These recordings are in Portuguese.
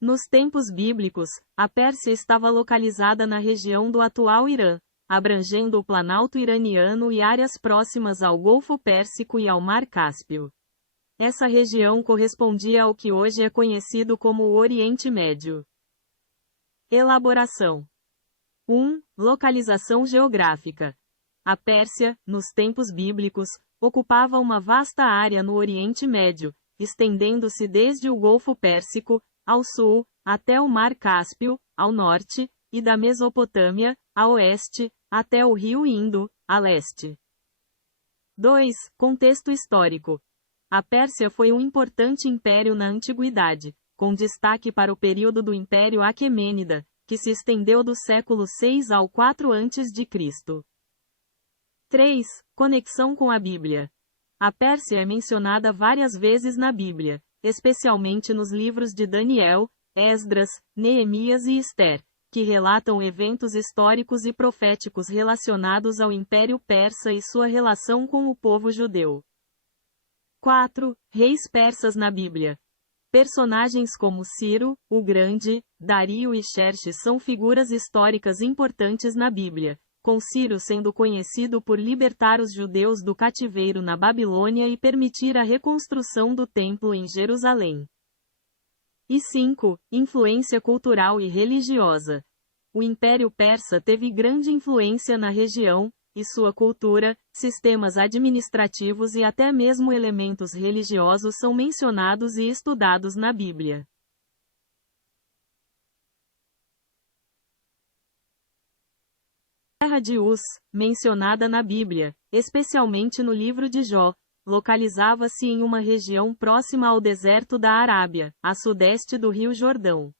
Nos tempos bíblicos, a Pérsia estava localizada na região do atual Irã, abrangendo o Planalto iraniano e áreas próximas ao Golfo Pérsico e ao Mar Cáspio. Essa região correspondia ao que hoje é conhecido como o Oriente Médio. Elaboração. 1. Localização geográfica. A Pérsia, nos tempos bíblicos, ocupava uma vasta área no Oriente Médio, estendendo-se desde o Golfo Pérsico, ao sul, até o Mar Cáspio, ao norte, e da Mesopotâmia, a oeste, até o rio Indo, a leste. 2. Contexto histórico. A Pérsia foi um importante império na antiguidade, com destaque para o período do Império Aquemênida, que se estendeu do século 6 ao 4 a.C. 3. Conexão com a Bíblia. A Pérsia é mencionada várias vezes na Bíblia, especialmente nos livros de Daniel, Esdras, Neemias e Ester, que relatam eventos históricos e proféticos relacionados ao Império Persa e sua relação com o povo judeu. 4. Reis persas na Bíblia. Personagens como Ciro, o Grande, Dario e Xerxes são figuras históricas importantes na Bíblia, com Ciro sendo conhecido por libertar os judeus do cativeiro na Babilônia e permitir a reconstrução do templo em Jerusalém. E 5. Influência cultural e religiosa. O Império Persa teve grande influência na região, e sua cultura, sistemas administrativos e até mesmo elementos religiosos são mencionados e estudados na Bíblia. A terra de Uz, mencionada na Bíblia, especialmente no livro de Jó, localizava-se em uma região próxima ao deserto da Arábia, a sudeste do Rio Jordão.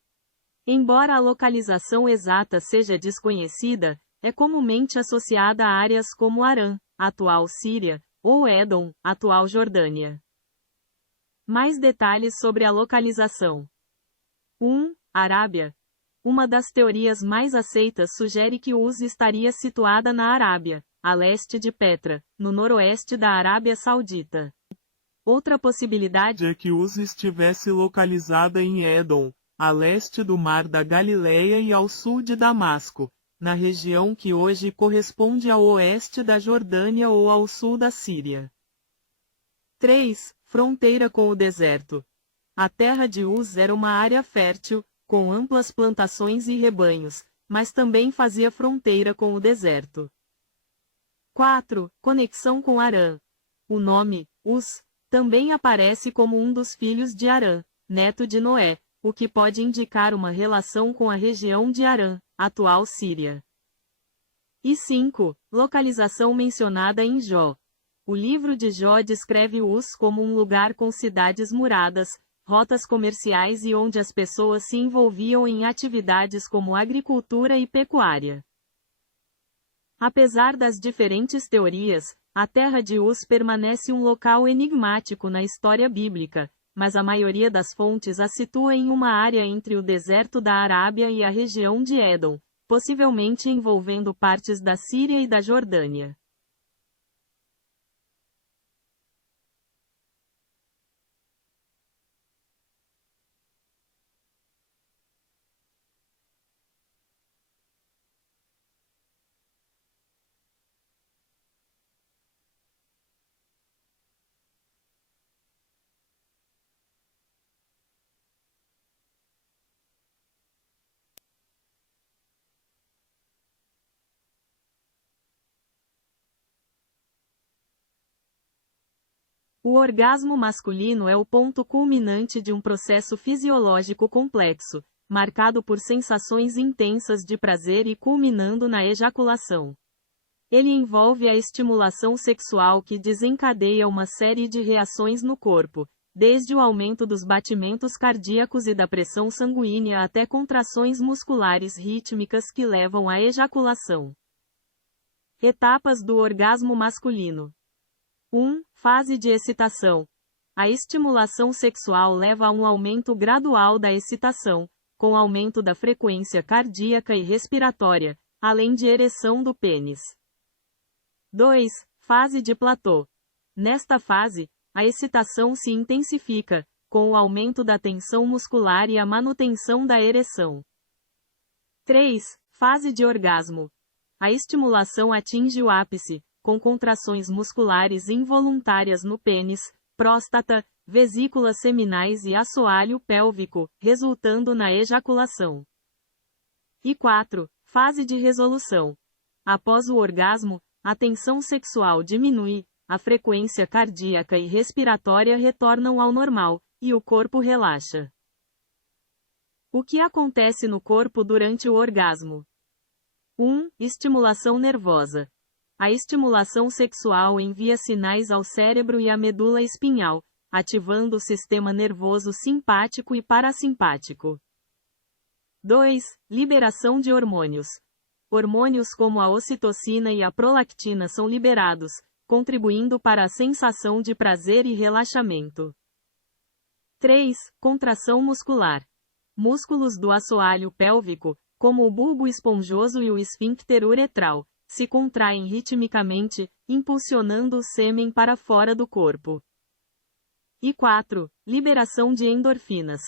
Embora a localização exata seja desconhecida, é comumente associada a áreas como Arã, atual Síria, ou Édom, atual Jordânia. Mais detalhes sobre a localização. 1. Arábia. Uma das teorias mais aceitas sugere que Uz estaria situada na Arábia, a leste de Petra, no noroeste da Arábia Saudita. Outra possibilidade é que Uz estivesse localizada em Édom, a leste do Mar da Galileia e ao sul de Damasco, na região que hoje corresponde ao oeste da Jordânia ou ao sul da Síria. 3. Fronteira com o deserto. A terra de Uz era uma área fértil, com amplas plantações e rebanhos, mas também fazia fronteira com o deserto. 4. Conexão com Arã. O nome, Uz, também aparece como um dos filhos de Arã, neto de Noé, o que pode indicar uma relação com a região de Arã, atual Síria. E 5. Localização mencionada em Jó. O livro de Jó descreve Uz como um lugar com cidades muradas, rotas comerciais e onde as pessoas se envolviam em atividades como agricultura e pecuária. Apesar das diferentes teorias, a terra de Uz permanece um local enigmático na história bíblica, mas a maioria das fontes a situa em uma área entre o deserto da Arábia e a região de Édom, possivelmente envolvendo partes da Síria e da Jordânia. O orgasmo masculino é o ponto culminante de um processo fisiológico complexo, marcado por sensações intensas de prazer e culminando na ejaculação. Ele envolve a estimulação sexual que desencadeia uma série de reações no corpo, desde o aumento dos batimentos cardíacos e da pressão sanguínea até contrações musculares rítmicas que levam à ejaculação. Etapas do orgasmo masculino. 1. Fase de excitação. A estimulação sexual leva a um aumento gradual da excitação, com aumento da frequência cardíaca e respiratória, além de ereção do pênis. 2. Fase de platô. Nesta fase, a excitação se intensifica, com o aumento da tensão muscular e a manutenção da ereção. 3. Fase de orgasmo. A estimulação atinge o ápice, com contrações musculares involuntárias no pênis, próstata, vesículas seminais e assoalho pélvico, resultando na ejaculação. E 4. Fase de resolução. Após o orgasmo, a tensão sexual diminui, a frequência cardíaca e respiratória retornam ao normal, e o corpo relaxa. O que acontece no corpo durante o orgasmo? 1. Estimulação nervosa. A estimulação sexual envia sinais ao cérebro e à medula espinhal, ativando o sistema nervoso simpático e parasimpático. 2. Liberação de hormônios. Hormônios como a ocitocina e a prolactina são liberados, contribuindo para a sensação de prazer e relaxamento. 3. Contração muscular. Músculos do assoalho pélvico, como o bulbo esponjoso e o esfíncter uretral, se contraem ritmicamente, impulsionando o sêmen para fora do corpo. E 4. Liberação de endorfinas.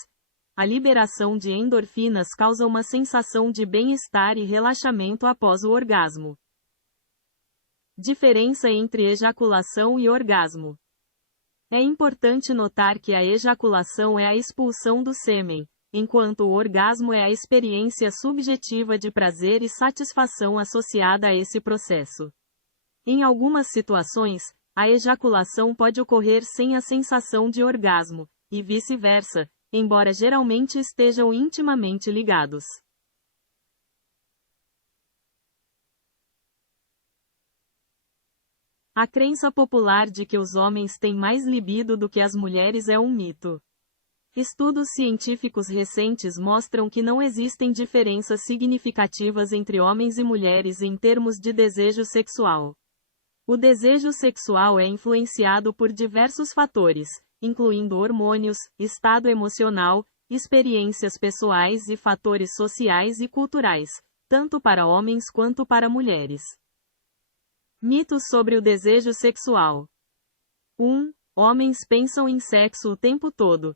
A liberação de endorfinas causa uma sensação de bem-estar e relaxamento após o orgasmo. Diferença entre ejaculação e orgasmo. É importante notar que a ejaculação é a expulsão do sêmen, enquanto o orgasmo é a experiência subjetiva de prazer e satisfação associada a esse processo. Em algumas situações, a ejaculação pode ocorrer sem a sensação de orgasmo, e vice-versa, embora geralmente estejam intimamente ligados. A crença popular de que os homens têm mais libido do que as mulheres é um mito. Estudos científicos recentes mostram que não existem diferenças significativas entre homens e mulheres em termos de desejo sexual. O desejo sexual é influenciado por diversos fatores, incluindo hormônios, estado emocional, experiências pessoais e fatores sociais e culturais, tanto para homens quanto para mulheres. Mitos sobre o desejo sexual. 1. Homens pensam em sexo o tempo todo.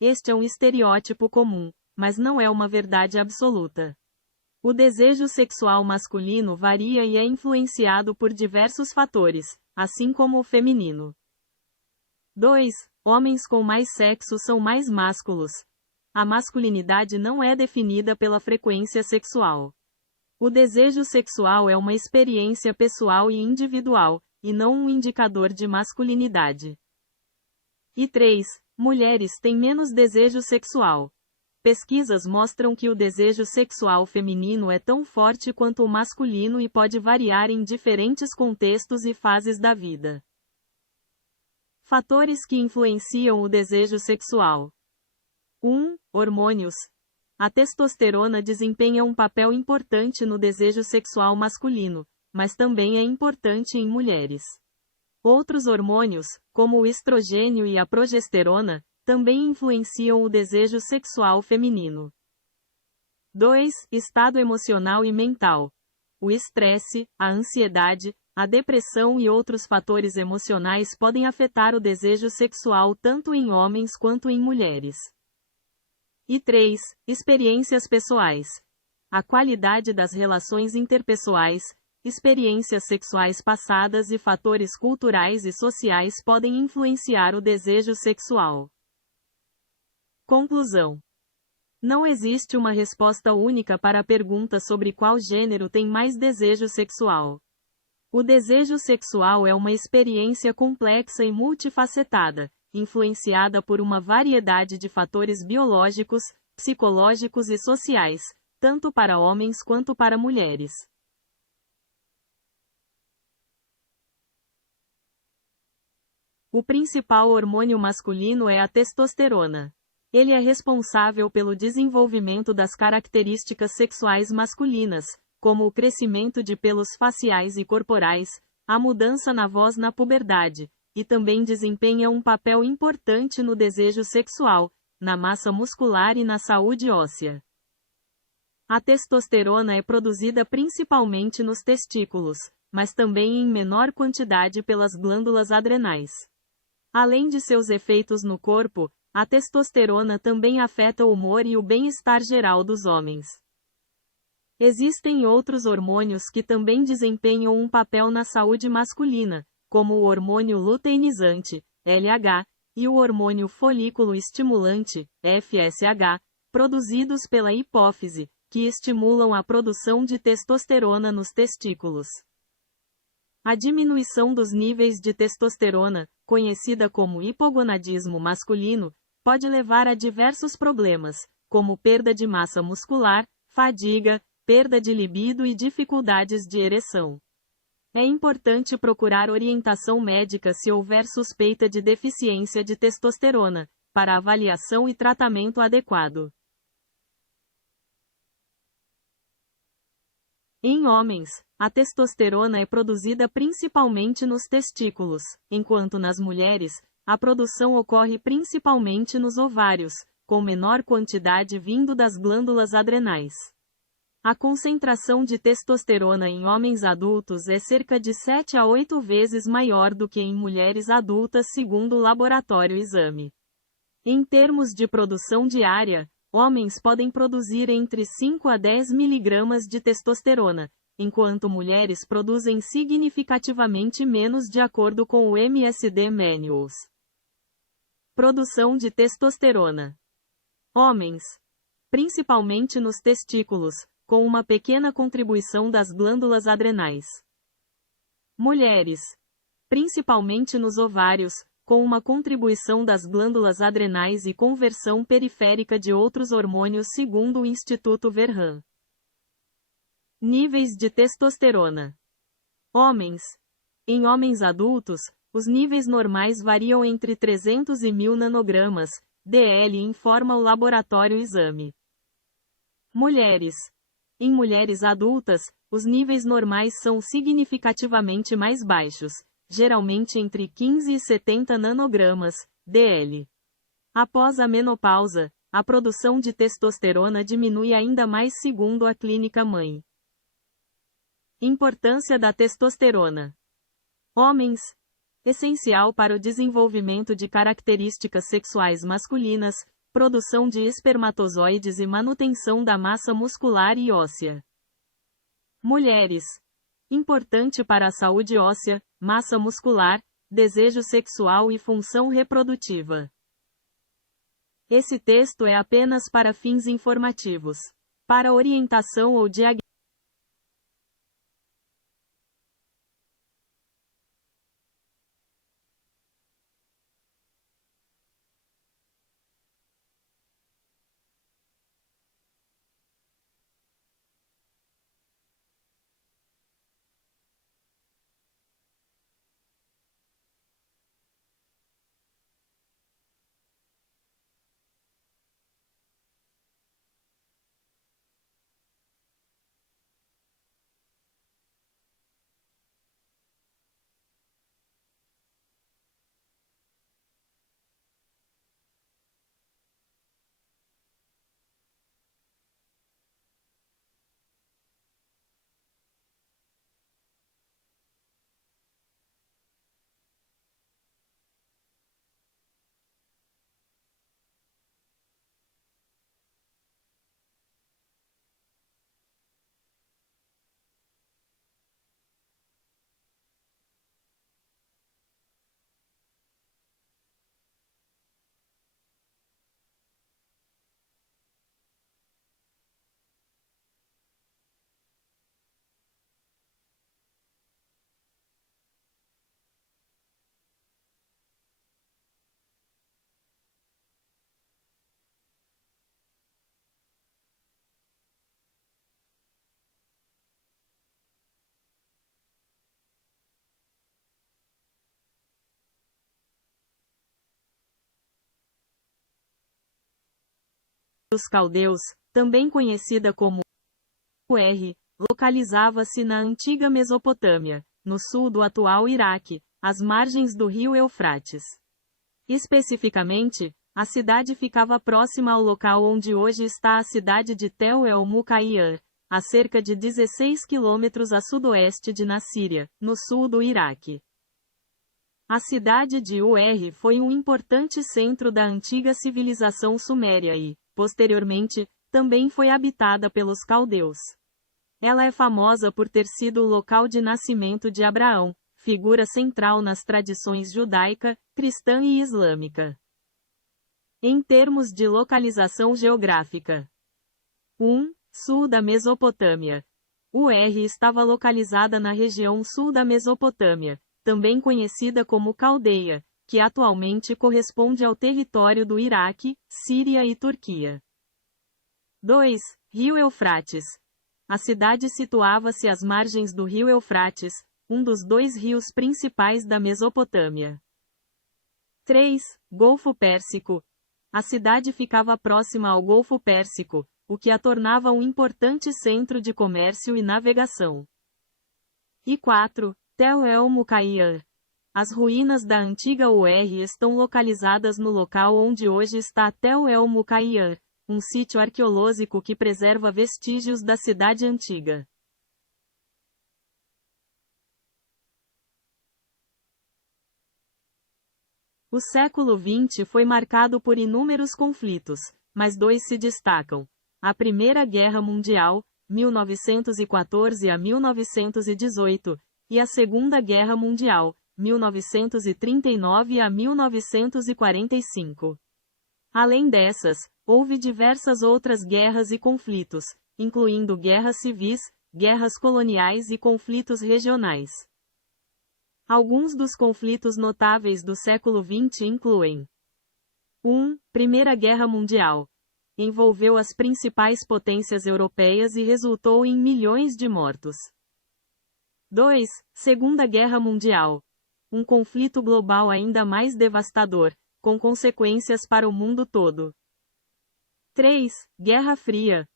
Este é um estereótipo comum, mas não é uma verdade absoluta. O desejo sexual masculino varia e é influenciado por diversos fatores, assim como o feminino. 2. Homens com mais sexo são mais másculos. A masculinidade não é definida pela frequência sexual. O desejo sexual é uma experiência pessoal e individual, e não um indicador de masculinidade. E 3. Mulheres têm menos desejo sexual. Pesquisas mostram que o desejo sexual feminino é tão forte quanto o masculino e pode variar em diferentes contextos e fases da vida. Fatores que influenciam o desejo sexual. 1. Hormônios. A testosterona desempenha um papel importante no desejo sexual masculino, mas também é importante em mulheres. Outros hormônios, como o estrogênio e a progesterona, também influenciam o desejo sexual feminino. 2. Estado emocional e mental. O estresse, a ansiedade, a depressão e outros fatores emocionais podem afetar o desejo sexual tanto em homens quanto em mulheres. E 3. Experiências pessoais. A qualidade das relações interpessoais, experiências sexuais passadas e fatores culturais e sociais podem influenciar o desejo sexual. Conclusão. Não existe uma resposta única para a pergunta sobre qual gênero tem mais desejo sexual. O desejo sexual é uma experiência complexa e multifacetada, influenciada por uma variedade de fatores biológicos, psicológicos e sociais, tanto para homens quanto para mulheres. O principal hormônio masculino é a testosterona. Ele é responsável pelo desenvolvimento das características sexuais masculinas, como o crescimento de pelos faciais e corporais, a mudança na voz na puberdade, e também desempenha um papel importante no desejo sexual, na massa muscular e na saúde óssea. A testosterona é produzida principalmente nos testículos, mas também em menor quantidade pelas glândulas adrenais. Além de seus efeitos no corpo, A testosterona também afeta o humor e o bem-estar geral dos homens. Existem outros hormônios que também desempenham um papel na saúde masculina, como o hormônio luteinizante, LH, e o hormônio folículo estimulante, FSH, produzidos pela hipófise, que estimulam a produção de testosterona nos testículos. A diminuição dos níveis de testosterona, conhecida como hipogonadismo masculino, pode levar a diversos problemas, como perda de massa muscular, fadiga, perda de libido e dificuldades de ereção. É importante procurar orientação médica se houver suspeita de deficiência de testosterona, para avaliação e tratamento adequado. Em homens, a testosterona é produzida principalmente nos testículos, enquanto nas mulheres, a produção ocorre principalmente nos ovários, com menor quantidade vindo das glândulas adrenais. A concentração de testosterona em homens adultos é cerca de 7 a 8 vezes maior do que em mulheres adultas segundo o laboratório exame. Em termos de produção diária, homens podem produzir entre 5 a 10 mg de testosterona, enquanto mulheres produzem significativamente menos de acordo com o MSD Manuals. Produção de testosterona. Homens, principalmente nos testículos, com uma pequena contribuição das glândulas adrenais. Mulheres, principalmente nos ovários, com uma contribuição das glândulas adrenais e conversão periférica de outros hormônios segundo o Instituto Verham. Níveis de testosterona. Homens. Em homens adultos, os níveis normais variam entre 300 e 1000 nanogramas, DL, informa o laboratório exame. Mulheres. Em mulheres adultas, os níveis normais são significativamente mais baixos, geralmente entre 15 e 70 nanogramas, DL. Após a menopausa, a produção de testosterona diminui ainda mais segundo a clínica mãe. Importância da testosterona. Homens. Essencial para o desenvolvimento de características sexuais masculinas, produção de espermatozoides e manutenção da massa muscular e óssea. Mulheres. Importante para a saúde óssea, massa muscular, desejo sexual e função reprodutiva. Esse texto é apenas para fins informativos. Para orientação ou diagnóstico. Dos caldeus, também conhecida como R, localizava-se na antiga Mesopotâmia, no sul do atual Iraque, às margens do rio Eufrates. Especificamente, a cidade ficava próxima ao local onde hoje está a cidade de Tel el-Muqayyir, a cerca de 16 quilômetros a sudoeste de Nassíria, no sul do Iraque. A cidade de Ur foi um importante centro da antiga civilização suméria e, posteriormente, também foi habitada pelos caldeus. Ela é famosa por ter sido o local de nascimento de Abraão, figura central nas tradições judaica, cristã e islâmica. Em termos de localização geográfica. 1. Sul da Mesopotâmia. Ur estava localizada na região sul da Mesopotâmia, também conhecida como Caldeia, que atualmente corresponde ao território do Iraque, Síria e Turquia. 2. Rio Eufrates. A cidade situava-se às margens do rio Eufrates, um dos dois rios principais da Mesopotâmia. 3. Golfo Pérsico. A cidade ficava próxima ao Golfo Pérsico, o que a tornava um importante centro de comércio e navegação. E 4. Tel el-Muqayr. As ruínas da antiga Ur estão localizadas no local onde hoje está Tel el-Muqayr, um sítio arqueológico que preserva vestígios da cidade antiga. O século XX foi marcado por inúmeros conflitos, mas dois se destacam. A Primeira Guerra Mundial, 1914 a 1918, e a Segunda Guerra Mundial, 1939 a 1945. Além dessas, houve diversas outras guerras e conflitos, incluindo guerras civis, guerras coloniais e conflitos regionais. Alguns dos conflitos notáveis do século XX incluem: 1. Primeira Guerra Mundial. Envolveu as principais potências europeias e resultou em milhões de mortos. 2. Segunda Guerra Mundial. Um conflito global ainda mais devastador, com consequências para o mundo todo. 3. Guerra Fria.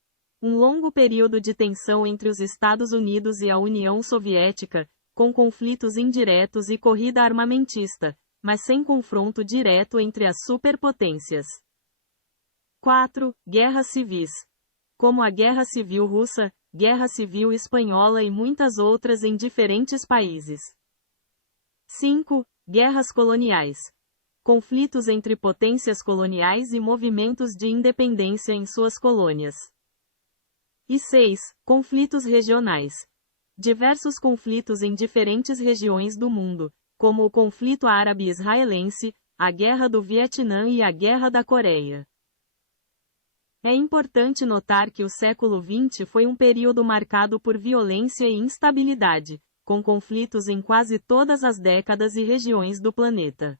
Um longo período de tensão entre os Estados Unidos e a União Soviética, com conflitos indiretos e corrida armamentista, mas sem confronto direto entre as superpotências. 4. Guerras civis. Como a Guerra Civil Russa, Guerra Civil Espanhola e muitas outras em diferentes países. 5. Guerras coloniais. Conflitos entre potências coloniais e movimentos de independência em suas colônias. E 6. Conflitos regionais. Diversos conflitos em diferentes regiões do mundo, como o conflito árabe-israelense, a Guerra do Vietnã e a Guerra da Coreia. É importante notar que o século XX foi um período marcado por violência e instabilidade, com conflitos em quase todas as décadas e regiões do planeta.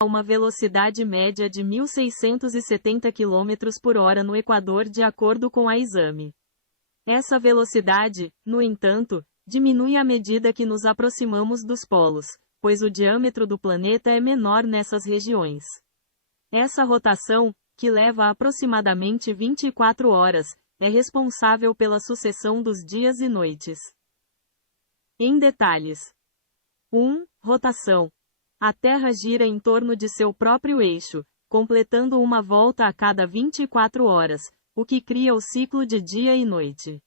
A uma velocidade média de 1.670 km por hora no Equador de acordo com a exame. Essa velocidade, no entanto, diminui à medida que nos aproximamos dos polos, pois o diâmetro do planeta é menor nessas regiões. Essa rotação, que leva aproximadamente 24 horas, é responsável pela sucessão dos dias e noites. Em detalhes. 1. Rotação. A Terra gira em torno de seu próprio eixo, completando uma volta a cada 24 horas, o que cria o ciclo de dia e noite.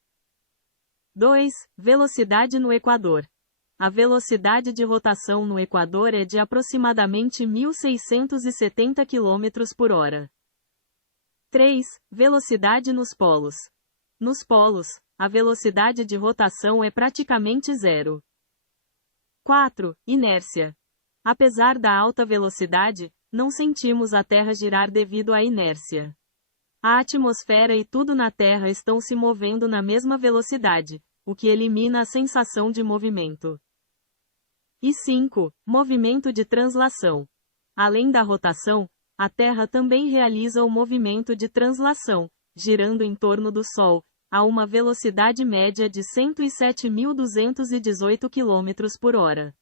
2. Velocidade no Equador. A velocidade de rotação no Equador é de aproximadamente 1.670 km por hora. 3. Velocidade nos polos. Nos polos, a velocidade de rotação é praticamente zero. 4. Inércia. Apesar da alta velocidade, não sentimos a Terra girar devido à inércia. A atmosfera e tudo na Terra estão se movendo na mesma velocidade, o que elimina a sensação de movimento. E 5. Movimento de translação. Além da rotação, a Terra também realiza o movimento de translação, girando em torno do Sol, a uma velocidade média de 107.218 km por hora.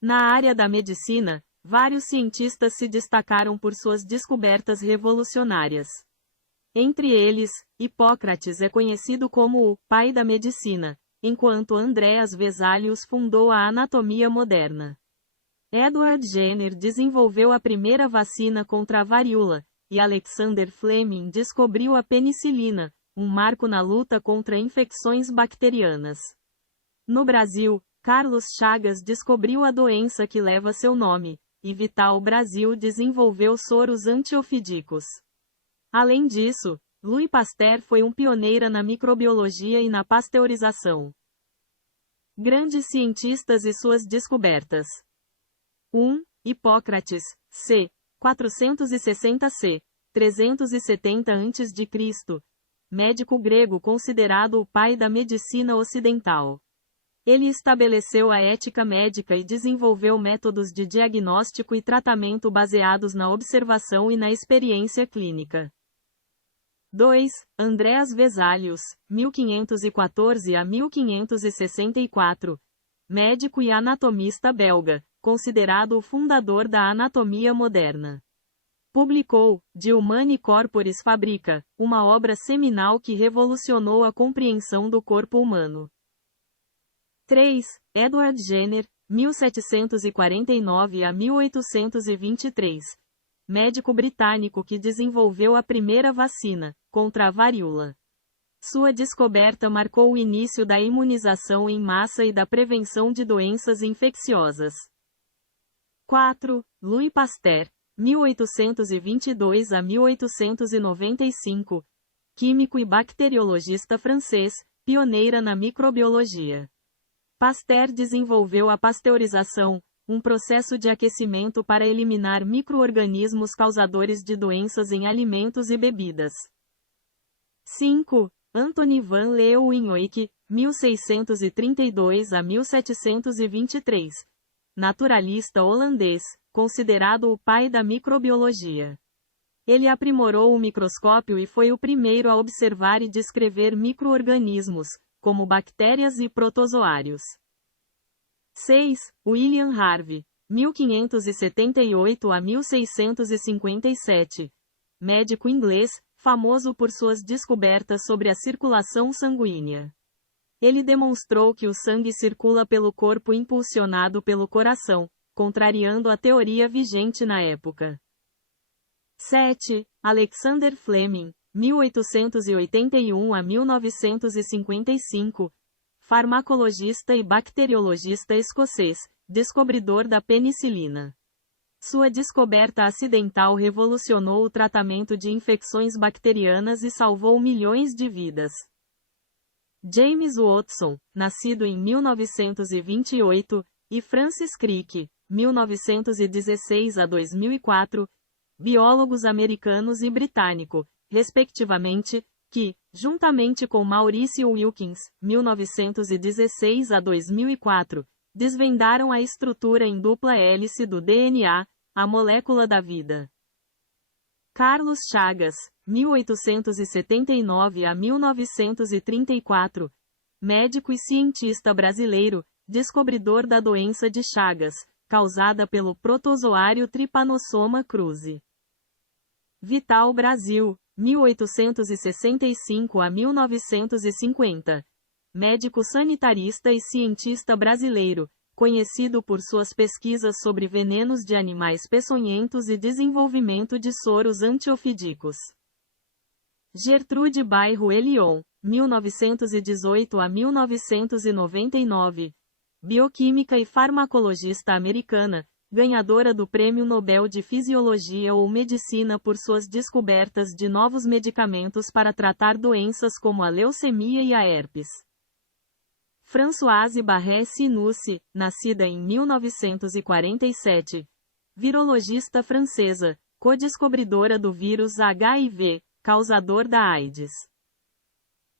Na área da medicina, vários cientistas se destacaram por suas descobertas revolucionárias. Entre eles, Hipócrates é conhecido como o pai da medicina, enquanto Andreas Vesalius fundou a anatomia moderna. Edward Jenner desenvolveu a primeira vacina contra a varíola, e Alexander Fleming descobriu a penicilina, um marco na luta contra infecções bacterianas. No Brasil, Carlos Chagas descobriu a doença que leva seu nome, e Vital Brasil desenvolveu soros antiofídicos. Além disso, Louis Pasteur foi um pioneiro na microbiologia e na pasteurização. Grandes cientistas e suas descobertas. 1. Hipócrates, c. 460 c. 370 a.C., médico grego considerado o pai da medicina ocidental. Ele estabeleceu a ética médica e desenvolveu métodos de diagnóstico e tratamento baseados na observação e na experiência clínica. 2. Andreas Vesalius, 1514 a 1564, médico e anatomista belga, considerado o fundador da anatomia moderna. Publicou De Humani Corporis Fabrica, uma obra seminal que revolucionou a compreensão do corpo humano. 3. Edward Jenner, 1749 a 1823, médico britânico que desenvolveu a primeira vacina contra a varíola. Sua descoberta marcou o início da imunização em massa e da prevenção de doenças infecciosas. 4. Louis Pasteur, 1822 a 1895, químico e bacteriologista francês, pioneira na microbiologia. Pasteur desenvolveu a pasteurização, um processo de aquecimento para eliminar micro-organismos causadores de doenças em alimentos e bebidas. 5. Anthony van Leeuwenhoek, 1632 a 1723, naturalista holandês, considerado o pai da microbiologia. Ele aprimorou o microscópio e foi o primeiro a observar e descrever micro-organismos, como bactérias e protozoários. 6. William Harvey, 1578 a 1657, médico inglês, famoso por suas descobertas sobre a circulação sanguínea. Ele demonstrou que o sangue circula pelo corpo impulsionado pelo coração, contrariando a teoria vigente na época. 7. Alexander Fleming, 1881 a 1955, farmacologista e bacteriologista escocês, descobridor da penicilina. Sua descoberta acidental revolucionou o tratamento de infecções bacterianas e salvou milhões de vidas. James Watson, nascido em 1928, e Francis Crick, 1916 a 2004, biólogos americanos e britânico, respectivamente, que, juntamente com Mauricio Wilkins, 1916 a 2004, desvendaram a estrutura em dupla hélice do DNA, a molécula da vida. Carlos Chagas, 1879 a 1934, médico e cientista brasileiro, descobridor da doença de Chagas, causada pelo protozoário Trypanosoma cruzi. Vital Brasil, 1865 a 1950, médico sanitarista e cientista brasileiro, conhecido por suas pesquisas sobre venenos de animais peçonhentos e desenvolvimento de soros antiofídicos. Gertrude Bairro Elion, 1918 a 1999, bioquímica e farmacologista americana, ganhadora do Prêmio Nobel de Fisiologia ou Medicina por suas descobertas de novos medicamentos para tratar doenças como a leucemia e a herpes. Françoise Barré-Sinoussi, nascida em 1947, virologista francesa, co-descobridora do vírus HIV, causador da AIDS.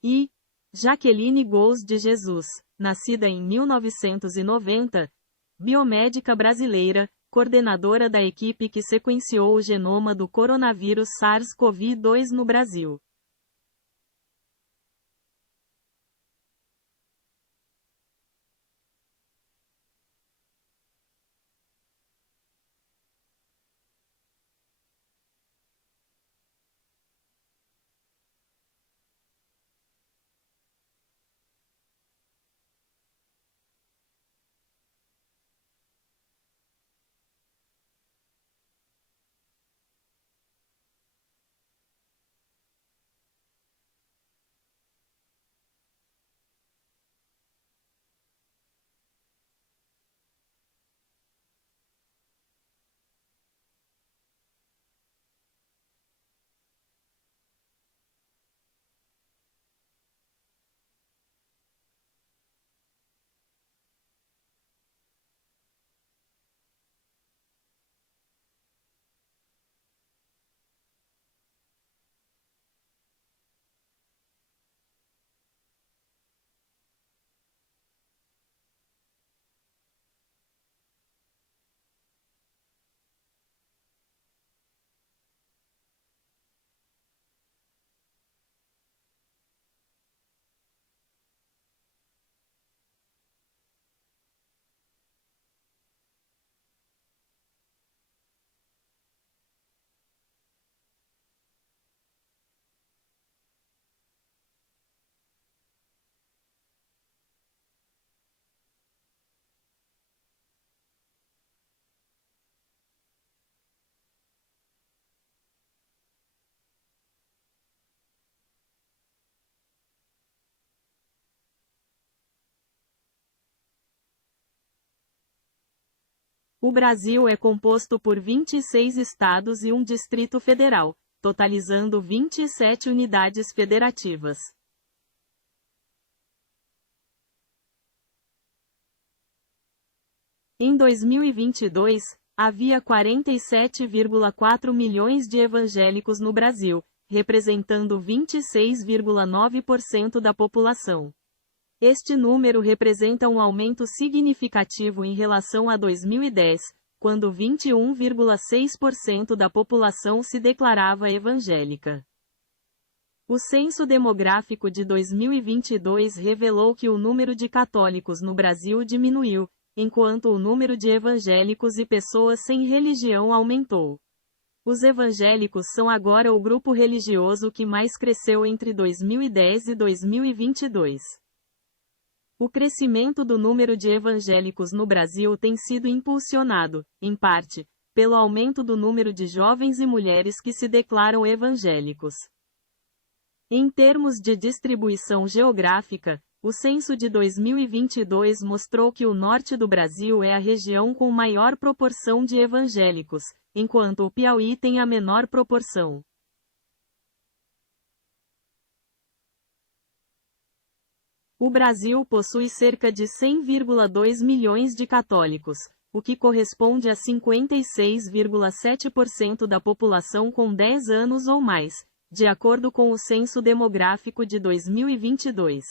E Jaqueline Gous de Jesus, nascida em 1990, biomédica brasileira, coordenadora da equipe que sequenciou o genoma do coronavírus SARS-CoV-2 no Brasil. O Brasil é composto por 26 estados e um Distrito Federal, totalizando 27 unidades federativas. Em 2022, havia 47,4 milhões de evangélicos no Brasil, representando 26,9% da população. Este número representa um aumento significativo em relação a 2010, quando 21,6% da população se declarava evangélica. O censo demográfico de 2022 revelou que o número de católicos no Brasil diminuiu, enquanto o número de evangélicos e pessoas sem religião aumentou. Os evangélicos são agora o grupo religioso que mais cresceu entre 2010 e 2022. O crescimento do número de evangélicos no Brasil tem sido impulsionado, em parte, pelo aumento do número de jovens e mulheres que se declaram evangélicos. Em termos de distribuição geográfica, o censo de 2022 mostrou que o norte do Brasil é a região com maior proporção de evangélicos, enquanto o Piauí tem a menor proporção. O Brasil possui cerca de 100,2 milhões de católicos, o que corresponde a 56,7% da população com 10 anos ou mais, de acordo com o Censo Demográfico de 2022.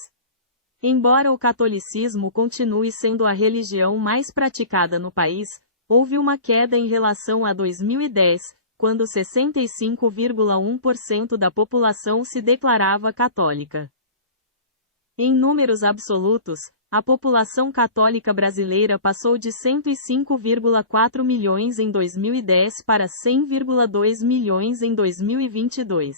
Embora o catolicismo continue sendo a religião mais praticada no país, houve uma queda em relação a 2010, quando 65,1% da população se declarava católica. Em números absolutos, a população católica brasileira passou de 105,4 milhões em 2010 para 100,2 milhões em 2022.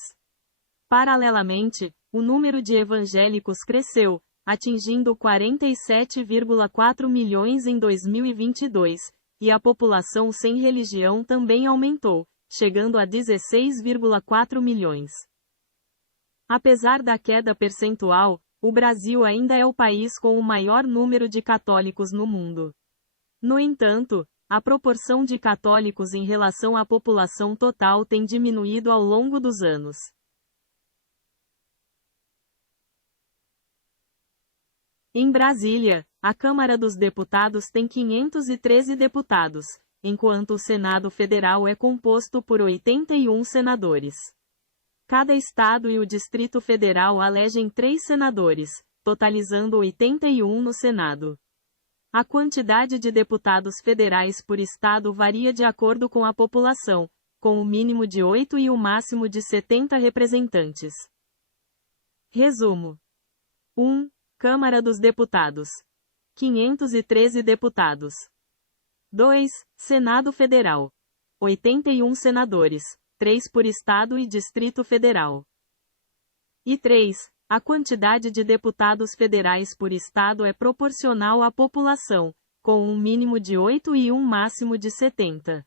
Paralelamente, o número de evangélicos cresceu, atingindo 47,4 milhões em 2022, e a população sem religião também aumentou, chegando a 16,4 milhões. Apesar da queda percentual, o Brasil ainda é o país com o maior número de católicos no mundo. No entanto, a proporção de católicos em relação à população total tem diminuído ao longo dos anos. Em Brasília, a Câmara dos Deputados tem 513 deputados, enquanto o Senado Federal é composto por 81 senadores. Cada estado e o Distrito Federal elegem 3 senadores, totalizando 81 no Senado. A quantidade de deputados federais por estado varia de acordo com a população, com o mínimo de 8 e o máximo de 70 representantes. Resumo: 1. Câmara dos Deputados. 513 deputados. 2. Senado Federal. 81 senadores. 3 por Estado e Distrito Federal. E 3. A quantidade de deputados federais por Estado é proporcional à população, com um mínimo de 8 e um máximo de 70.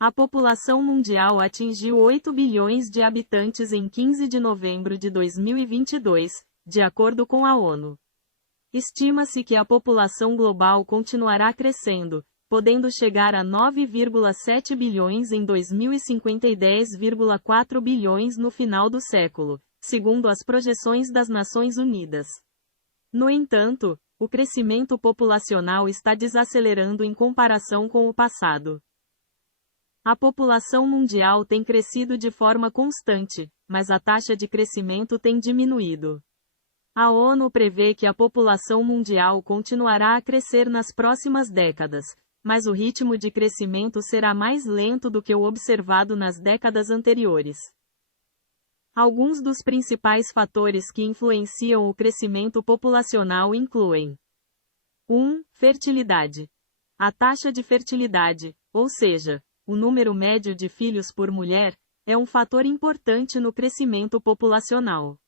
A população mundial atingiu 8 bilhões de habitantes em 15 de novembro de 2022, de acordo com a ONU. Estima-se que a população global continuará crescendo, podendo chegar a 9,7 bilhões em 2050 e 10,4 bilhões no final do século, segundo as projeções das Nações Unidas. No entanto, o crescimento populacional está desacelerando em comparação com o passado. A população mundial tem crescido de forma constante, mas a taxa de crescimento tem diminuído. A ONU prevê que a população mundial continuará a crescer nas próximas décadas, mas o ritmo de crescimento será mais lento do que o observado nas décadas anteriores. Alguns dos principais fatores que influenciam o crescimento populacional incluem: 1. Fertilidade. A taxa de fertilidade, ou seja, o número médio de filhos por mulher, é um fator importante no crescimento populacional.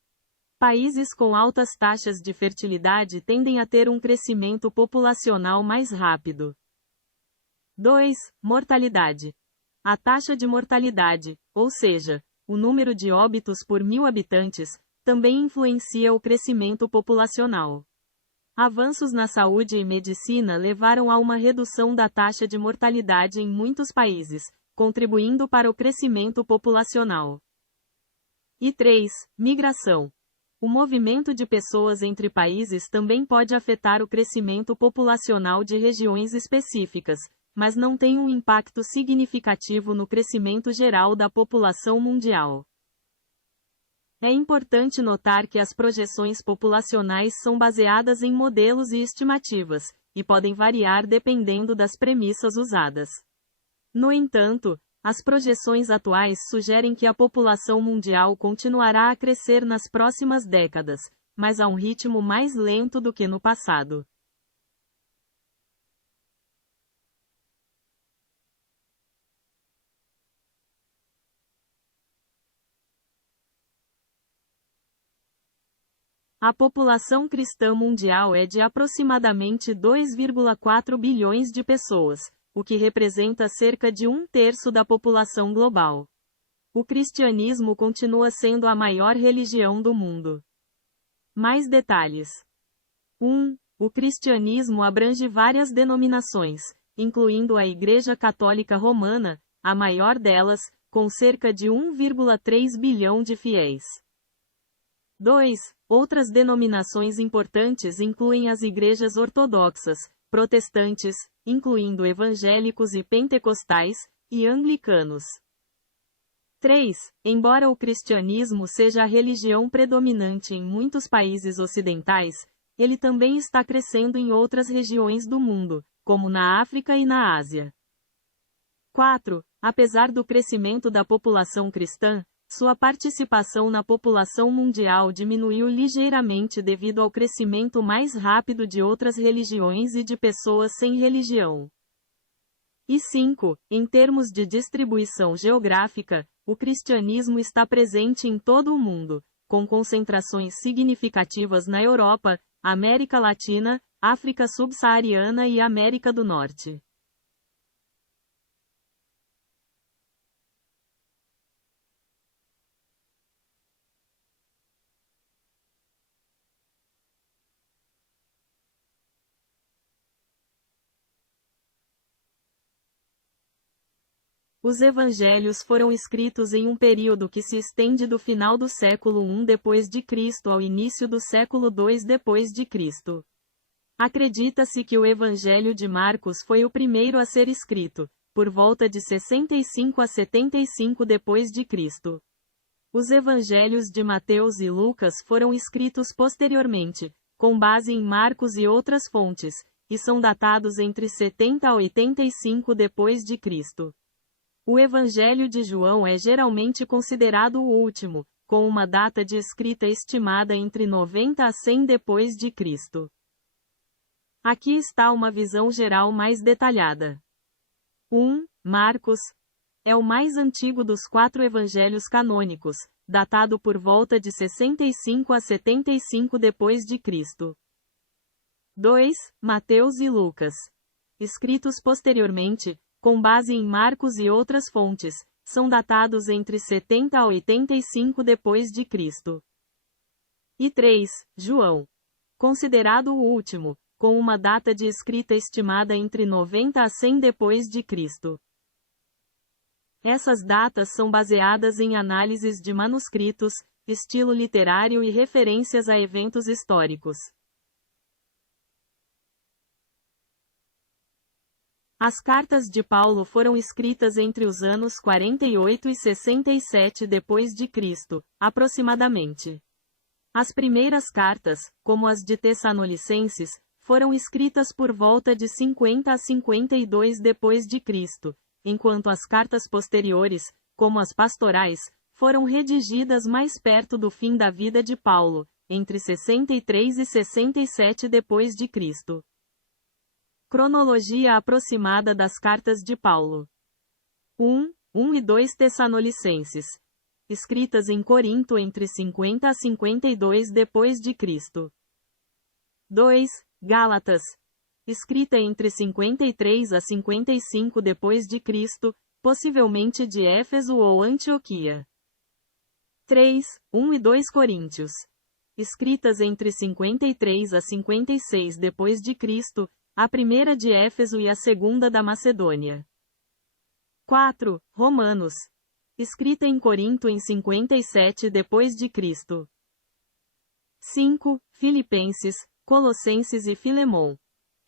Países com altas taxas de fertilidade tendem a ter um crescimento populacional mais rápido. 2. Mortalidade. A taxa de mortalidade, ou seja, o número de óbitos por 1.000 habitantes, também influencia o crescimento populacional. Avanços na saúde e medicina levaram a uma redução da taxa de mortalidade em muitos países, contribuindo para o crescimento populacional. E 3. Migração. O movimento de pessoas entre países também pode afetar o crescimento populacional de regiões específicas, mas não tem um impacto significativo no crescimento geral da população mundial. É importante notar que as projeções populacionais são baseadas em modelos e estimativas, e podem variar dependendo das premissas usadas. No entanto, as projeções atuais sugerem que a população mundial continuará a crescer nas próximas décadas, mas a um ritmo mais lento do que no passado. A população cristã mundial é de aproximadamente 2,4 bilhões de pessoas, o que representa cerca de 1/3 da população global. O cristianismo continua sendo a maior religião do mundo. Mais detalhes. 1. O cristianismo abrange várias denominações, incluindo a Igreja Católica Romana, a maior delas, com cerca de 1,3 bilhão de fiéis. 2. Outras denominações importantes incluem as igrejas ortodoxas, protestantes, incluindo evangélicos e pentecostais, e anglicanos. 3. Embora o cristianismo seja a religião predominante em muitos países ocidentais, ele também está crescendo em outras regiões do mundo, como na África e na Ásia. 4. Apesar do crescimento da população cristã, sua participação na população mundial diminuiu ligeiramente devido ao crescimento mais rápido de outras religiões e de pessoas sem religião. E 5. Em termos de distribuição geográfica, o cristianismo está presente em todo o mundo, com concentrações significativas na Europa, América Latina, África Subsaariana e América do Norte. Os evangelhos foram escritos em um período que se estende do final do século I d.C. ao início do século II d.C. Acredita-se que o Evangelho de Marcos foi o primeiro a ser escrito, por volta de 65 a 75 d.C. Os evangelhos de Mateus e Lucas foram escritos posteriormente, com base em Marcos e outras fontes, e são datados entre 70 a 85 d.C. O Evangelho de João é geralmente considerado o último, com uma data de escrita estimada entre 90 a 100 d.C. Aqui está uma visão geral mais detalhada. 1. Marcos é o mais antigo dos 4 evangelhos canônicos, datado por volta de 65 a 75 d.C. 2. Mateus e Lucas, escritos posteriormente, com base em Marcos e outras fontes, são datados entre 70 a 85 d.C. E 3. João, considerado o último, com uma data de escrita estimada entre 90 a 100 d.C. Essas datas são baseadas em análises de manuscritos, estilo literário e referências a eventos históricos. As cartas de Paulo foram escritas entre os anos 48 e 67 d.C., aproximadamente. As primeiras cartas, como as de Tessalonicenses, foram escritas por volta de 50 a 52 d.C., enquanto as cartas posteriores, como as pastorais, foram redigidas mais perto do fim da vida de Paulo, entre 63 e 67 d.C. Cronologia aproximada das cartas de Paulo. 1 e 2 Tessalonicenses. Escritas em Corinto entre 50 a 52 d.C. 2 Gálatas. Escrita entre 53 a 55 d.C., possivelmente de Éfeso ou Antioquia. 3, 1 e 2 Coríntios. escritas entre 53 a 56 d.C., a primeira de Éfeso e a segunda da Macedônia. 4. Romanos, escrita em Corinto em 57 d.C. 5. Filipenses, Colossenses e Filemon,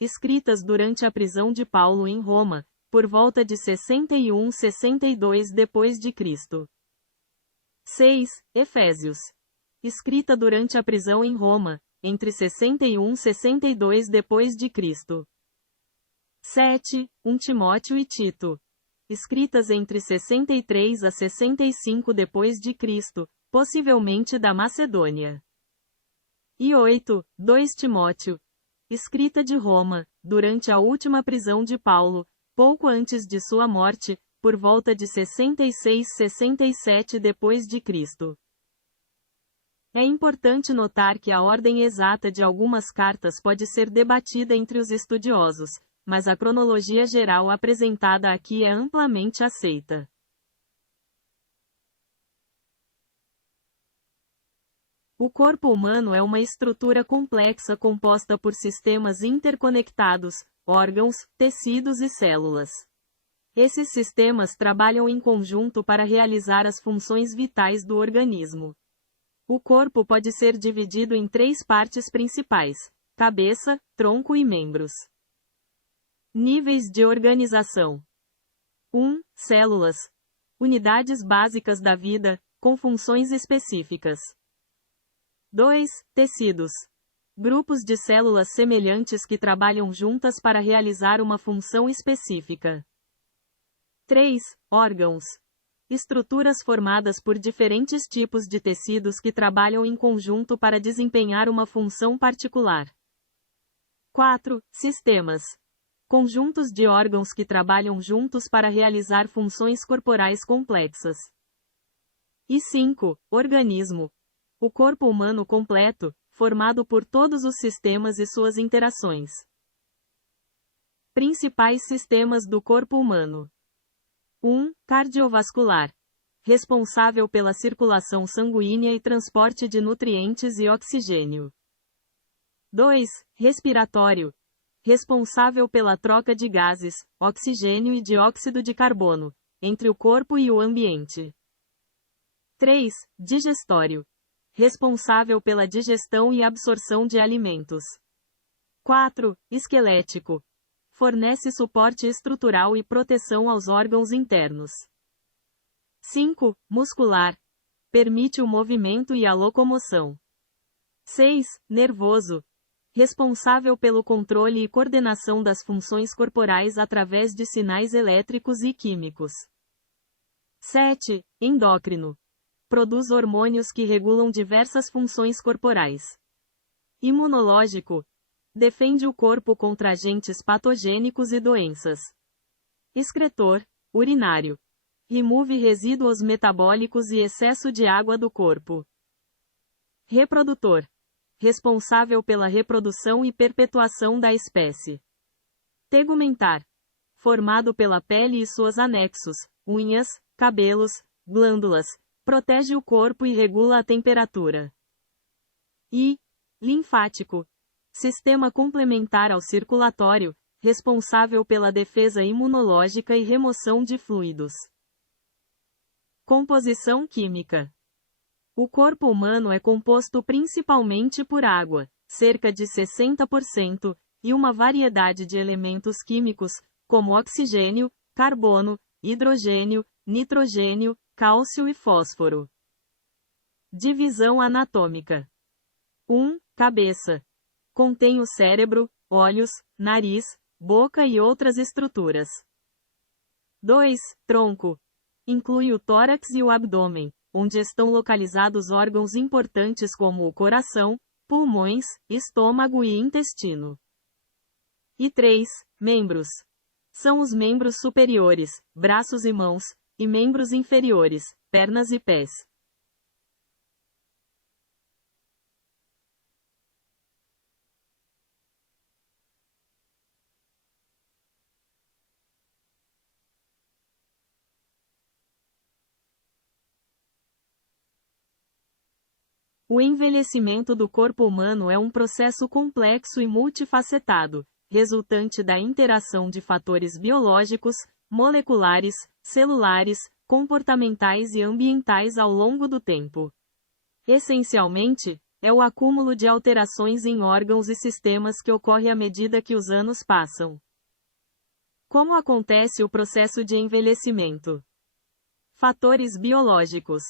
escritas durante a prisão de Paulo em Roma, por volta de 61-62 d.C. 6. Efésios, escrita durante a prisão em Roma, entre 61 e 62 d.C. 7. 1 Timóteo e Tito, escritas entre 63 a 65 d.C., possivelmente da Macedônia. E 8. 2 Timóteo, escrita de Roma, durante a última prisão de Paulo, pouco antes de sua morte, por volta de 66-67 d.C. É importante notar que a ordem exata de algumas cartas pode ser debatida entre os estudiosos, mas a cronologia geral apresentada aqui é amplamente aceita. O corpo humano é uma estrutura complexa composta por sistemas interconectados, órgãos, tecidos e células. Esses sistemas trabalham em conjunto para realizar as funções vitais do organismo. O corpo pode ser dividido em 3 partes principais: cabeça, tronco e membros. Níveis de organização. 1. Células. Unidades básicas da vida, com funções específicas. 2. Tecidos. Grupos de células semelhantes que trabalham juntas para realizar uma função específica. 3. Órgãos. Estruturas formadas por diferentes tipos de tecidos que trabalham em conjunto para desempenhar uma função particular. 4. Sistemas. Conjuntos de órgãos que trabalham juntos para realizar funções corporais complexas. E 5. Organismo. O corpo humano completo, formado por todos os sistemas e suas interações. Principais sistemas do corpo humano. 1. Cardiovascular. Responsável pela circulação sanguínea e transporte de nutrientes e oxigênio. 2. Respiratório. Responsável pela troca de gases, oxigênio e dióxido de carbono, entre o corpo e o ambiente. 3. Digestório. Responsável pela digestão e absorção de alimentos. 4. Esquelético. Fornece suporte estrutural e proteção aos órgãos internos. 5. Muscular. Permite o movimento e a locomoção. 6. Nervoso. Responsável pelo controle e coordenação das funções corporais através de sinais elétricos e químicos. 7. Endócrino. Produz hormônios que regulam diversas funções corporais. Imunológico. Defende o corpo contra agentes patogênicos e doenças. Excretor. Urinário. Remove resíduos metabólicos e excesso de água do corpo. Reprodutor. Responsável pela reprodução e perpetuação da espécie. Tegumentar. Formado pela pele e seus anexos, unhas, cabelos, glândulas. Protege o corpo e regula a temperatura. E. Linfático. Sistema complementar ao circulatório, responsável pela defesa imunológica e remoção de fluidos. Composição química. O corpo humano é composto principalmente por água, cerca de 60%, e uma variedade de elementos químicos, como oxigênio, carbono, hidrogênio, nitrogênio, cálcio e fósforo. Divisão anatômica. 1. Cabeça. Contém o cérebro, olhos, nariz, boca e outras estruturas. 2. Tronco. Inclui o tórax e o abdômen, onde estão localizados órgãos importantes como o coração, pulmões, estômago e intestino. E 3. Membros. São os membros superiores, braços e mãos, e membros inferiores, pernas e pés. O envelhecimento do corpo humano é um processo complexo e multifacetado, resultante da interação de fatores biológicos, moleculares, celulares, comportamentais e ambientais ao longo do tempo. Essencialmente, é o acúmulo de alterações em órgãos e sistemas que ocorre à medida que os anos passam. Como acontece o processo de envelhecimento? Fatores biológicos.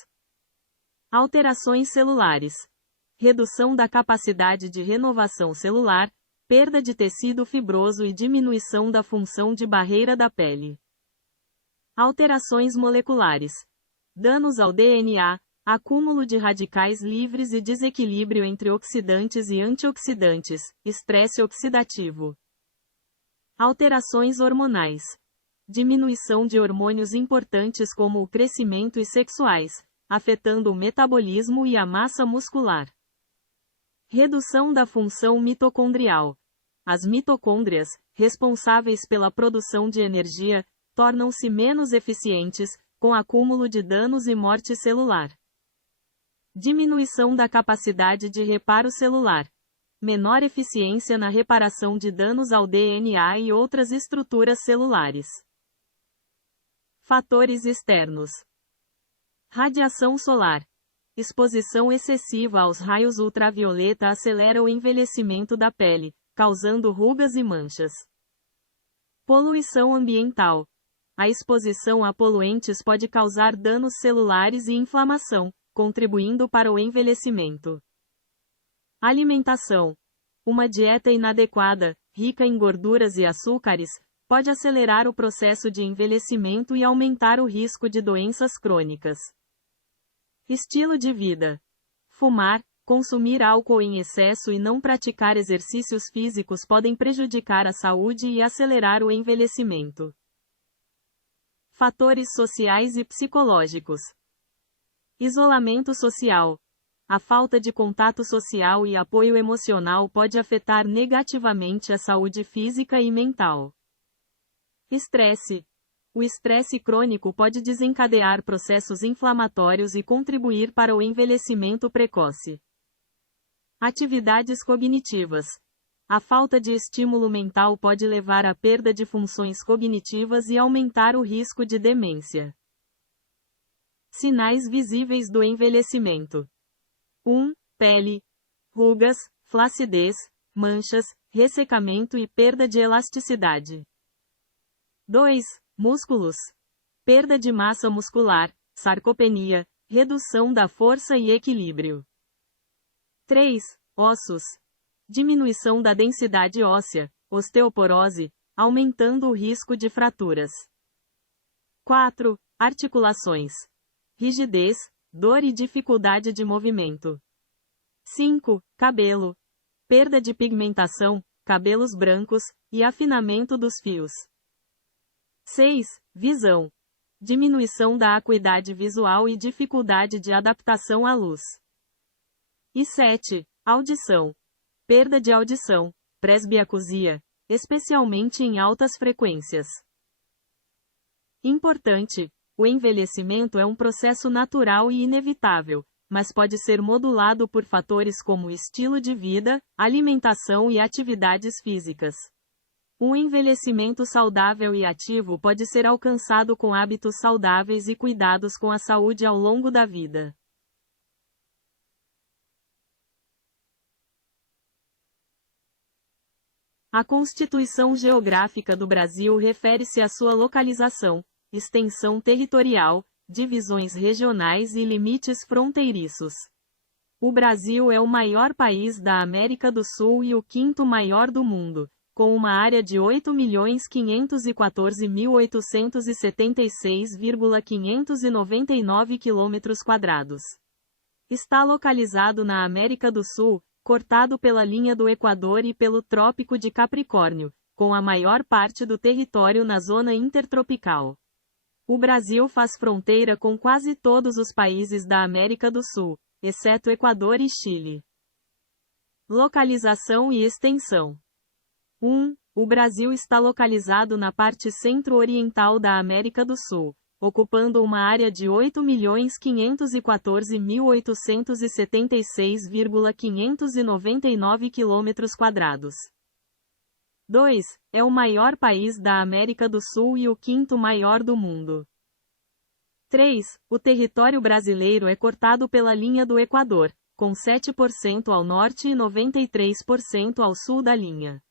Alterações celulares. Redução da capacidade de renovação celular, perda de tecido fibroso e diminuição da função de barreira da pele. Alterações moleculares. Danos ao DNA, acúmulo de radicais livres e desequilíbrio entre oxidantes e antioxidantes, estresse oxidativo. Alterações hormonais. Diminuição de hormônios importantes como o crescimento e sexuais, afetando o metabolismo e a massa muscular. Redução da função mitocondrial. As mitocôndrias, responsáveis pela produção de energia, tornam-se menos eficientes, com acúmulo de danos e morte celular. Diminuição da capacidade de reparo celular. Menor eficiência na reparação de danos ao DNA e outras estruturas celulares. Fatores externos. Radiação solar. Exposição excessiva aos raios ultravioleta acelera o envelhecimento da pele, causando rugas e manchas. Poluição ambiental. A exposição a poluentes pode causar danos celulares e inflamação, contribuindo para o envelhecimento. Alimentação. Uma dieta inadequada, rica em gorduras e açúcares, pode acelerar o processo de envelhecimento e aumentar o risco de doenças crônicas. Estilo de vida. Fumar, consumir álcool em excesso e não praticar exercícios físicos podem prejudicar a saúde e acelerar o envelhecimento. Fatores sociais e psicológicos. Isolamento social. A falta de contato social e apoio emocional pode afetar negativamente a saúde física e mental. Estresse. O estresse crônico pode desencadear processos inflamatórios e contribuir para o envelhecimento precoce. Atividades cognitivas. A falta de estímulo mental pode levar à perda de funções cognitivas e aumentar o risco de demência. Sinais visíveis do envelhecimento. 1. Pele. Rugas, flacidez, manchas, ressecamento e perda de elasticidade. 2. Músculos. Perda de massa muscular, sarcopenia, redução da força e equilíbrio. 3. Ossos. Diminuição da densidade óssea, osteoporose, aumentando o risco de fraturas. 4. Articulações. Rigidez, dor e dificuldade de movimento. 5. Cabelo. Perda de pigmentação, cabelos brancos, e afinamento dos fios. 6. Visão. Diminuição da acuidade visual e dificuldade de adaptação à luz. E 7. Audição. Perda de audição, presbiacusia, especialmente em altas frequências. Importante: o envelhecimento é um processo natural e inevitável, mas pode ser modulado por fatores como estilo de vida, alimentação e atividades físicas. Um envelhecimento saudável e ativo pode ser alcançado com hábitos saudáveis e cuidados com a saúde ao longo da vida. A Constituição Geográfica do Brasil refere-se à sua localização, extensão territorial, divisões regionais e limites fronteiriços. O Brasil é o maior país da América do Sul e o quinto maior do mundo, com uma área de 8.514.876,599 km². Está localizado na América do Sul, cortado pela linha do Equador e pelo Trópico de Capricórnio, com a maior parte do território na zona intertropical. O Brasil faz fronteira com quase todos os países da América do Sul, exceto Equador e Chile. Localização e extensão. 1. O Brasil está localizado na parte centro-oriental da América do Sul, ocupando uma área de 8.514.876,599 km². 2. É o maior país da América do Sul e o quinto maior do mundo. 3. O território brasileiro é cortado pela linha do Equador, com 7% ao norte e 93% ao sul da linha.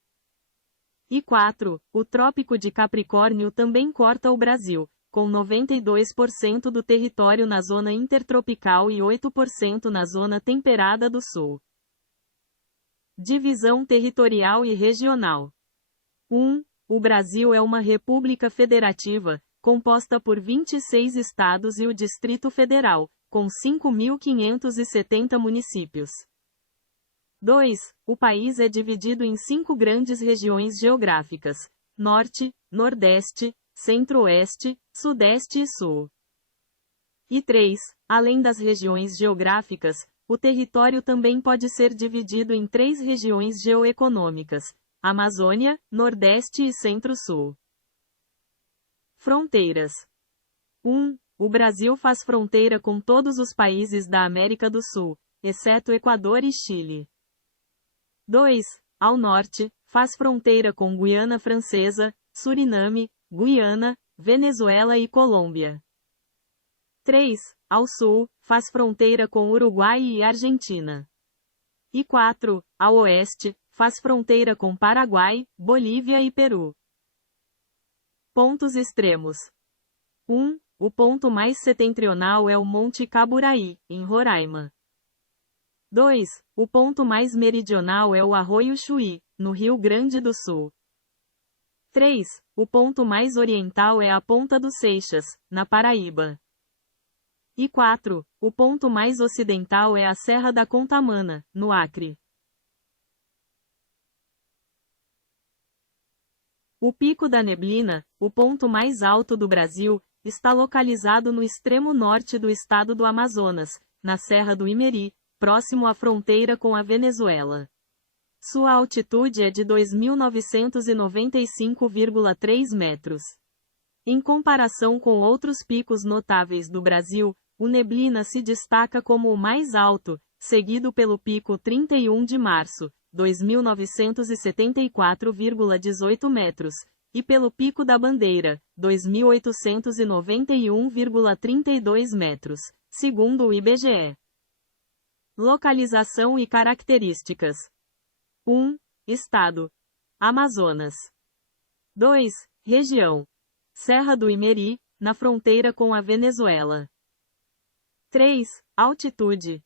E 4. O Trópico de Capricórnio também corta o Brasil, com 92% do território na zona intertropical e 8% na zona temperada do sul. Divisão territorial e regional. 1. O Brasil é uma república federativa, composta por 26 estados e o Distrito Federal, com 5.570 municípios. 2. O país é dividido em 5 grandes regiões geográficas: Norte, Nordeste, Centro-Oeste, Sudeste e Sul. E 3. Além das regiões geográficas, o território também pode ser dividido em 3 regiões geoeconômicas: Amazônia, Nordeste e Centro-Sul. Fronteiras. 1. O Brasil faz fronteira com todos os países da América do Sul, exceto Equador e Chile. 2. Ao norte, faz fronteira com Guiana Francesa, Suriname, Guiana, Venezuela e Colômbia. 3. Ao sul, faz fronteira com Uruguai e Argentina. E 4. Ao oeste, faz fronteira com Paraguai, Bolívia e Peru. Pontos extremos. 1. O ponto mais setentrional é o Monte Caburaí, em Roraima. 2. O ponto mais meridional é o Arroio Chuí, no Rio Grande do Sul. 3. O ponto mais oriental é a Ponta dos Seixas, na Paraíba. E 4. O ponto mais ocidental é a Serra da Contamana, no Acre. O Pico da Neblina, o ponto mais alto do Brasil, está localizado no extremo norte do estado do Amazonas, na Serra do Imeri, próximo à fronteira com a Venezuela. Sua altitude é de 2.995,3 metros. Em comparação com outros picos notáveis do Brasil, o Neblina se destaca como o mais alto, seguido pelo Pico 31 de Março, 2.974,18 metros, e pelo Pico da Bandeira, 2.891,32 metros, segundo o IBGE. Localização e características. 1. Estado: Amazonas. 2. Região: Serra do Imeri, na fronteira com a Venezuela. 3. Altitude: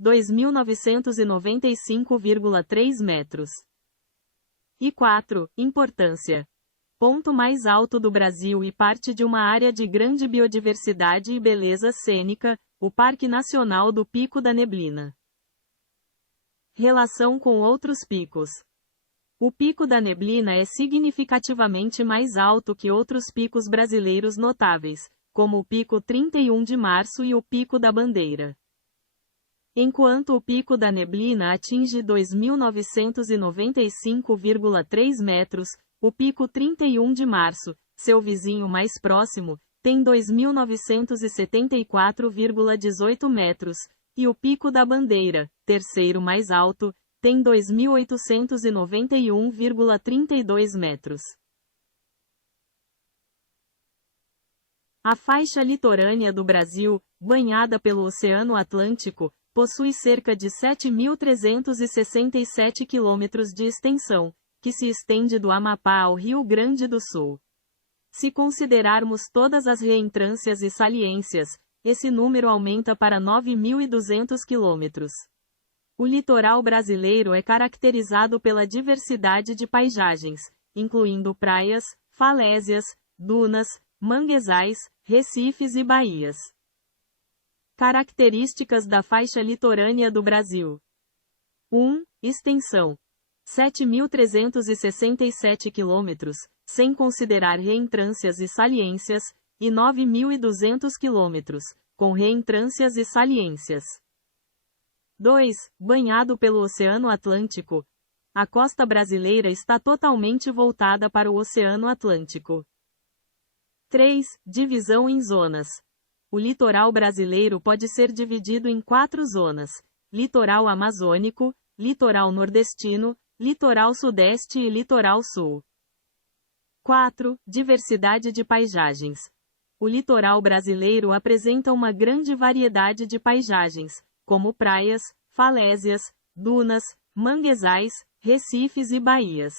2.995,3 metros. E 4. Importância: ponto mais alto do Brasil e parte de uma área de grande biodiversidade e beleza cênica, o Parque Nacional do Pico da Neblina. Relação com outros picos. O Pico da Neblina é significativamente mais alto que outros picos brasileiros notáveis, como o Pico 31 de Março e o Pico da Bandeira. Enquanto o Pico da Neblina atinge 2.995,3 metros, o Pico 31 de Março, seu vizinho mais próximo, tem 2.974,18 metros, e o Pico da Bandeira, terceiro mais alto, tem 2.891,32 metros. A faixa litorânea do Brasil, banhada pelo Oceano Atlântico, possui cerca de 7.367 quilômetros de extensão, que se estende do Amapá ao Rio Grande do Sul. Se considerarmos todas as reentrâncias e saliências, esse número aumenta para 9.200 quilômetros. O litoral brasileiro é caracterizado pela diversidade de paisagens, incluindo praias, falésias, dunas, manguezais, recifes e baías. Características da faixa litorânea do Brasil. 1. Extensão: 7.367 quilômetros, sem considerar reentrâncias e saliências, e 9.200 quilômetros, com reentrâncias e saliências. 2. Banhado pelo Oceano Atlântico. A costa brasileira está totalmente voltada para o Oceano Atlântico. 3. Divisão em zonas. O litoral brasileiro pode ser dividido em 4 zonas: litoral amazônico, litoral nordestino, litoral sudeste e litoral sul. 4. Diversidade de paisagens. O litoral brasileiro apresenta uma grande variedade de paisagens, como praias, falésias, dunas, manguezais, recifes e baías.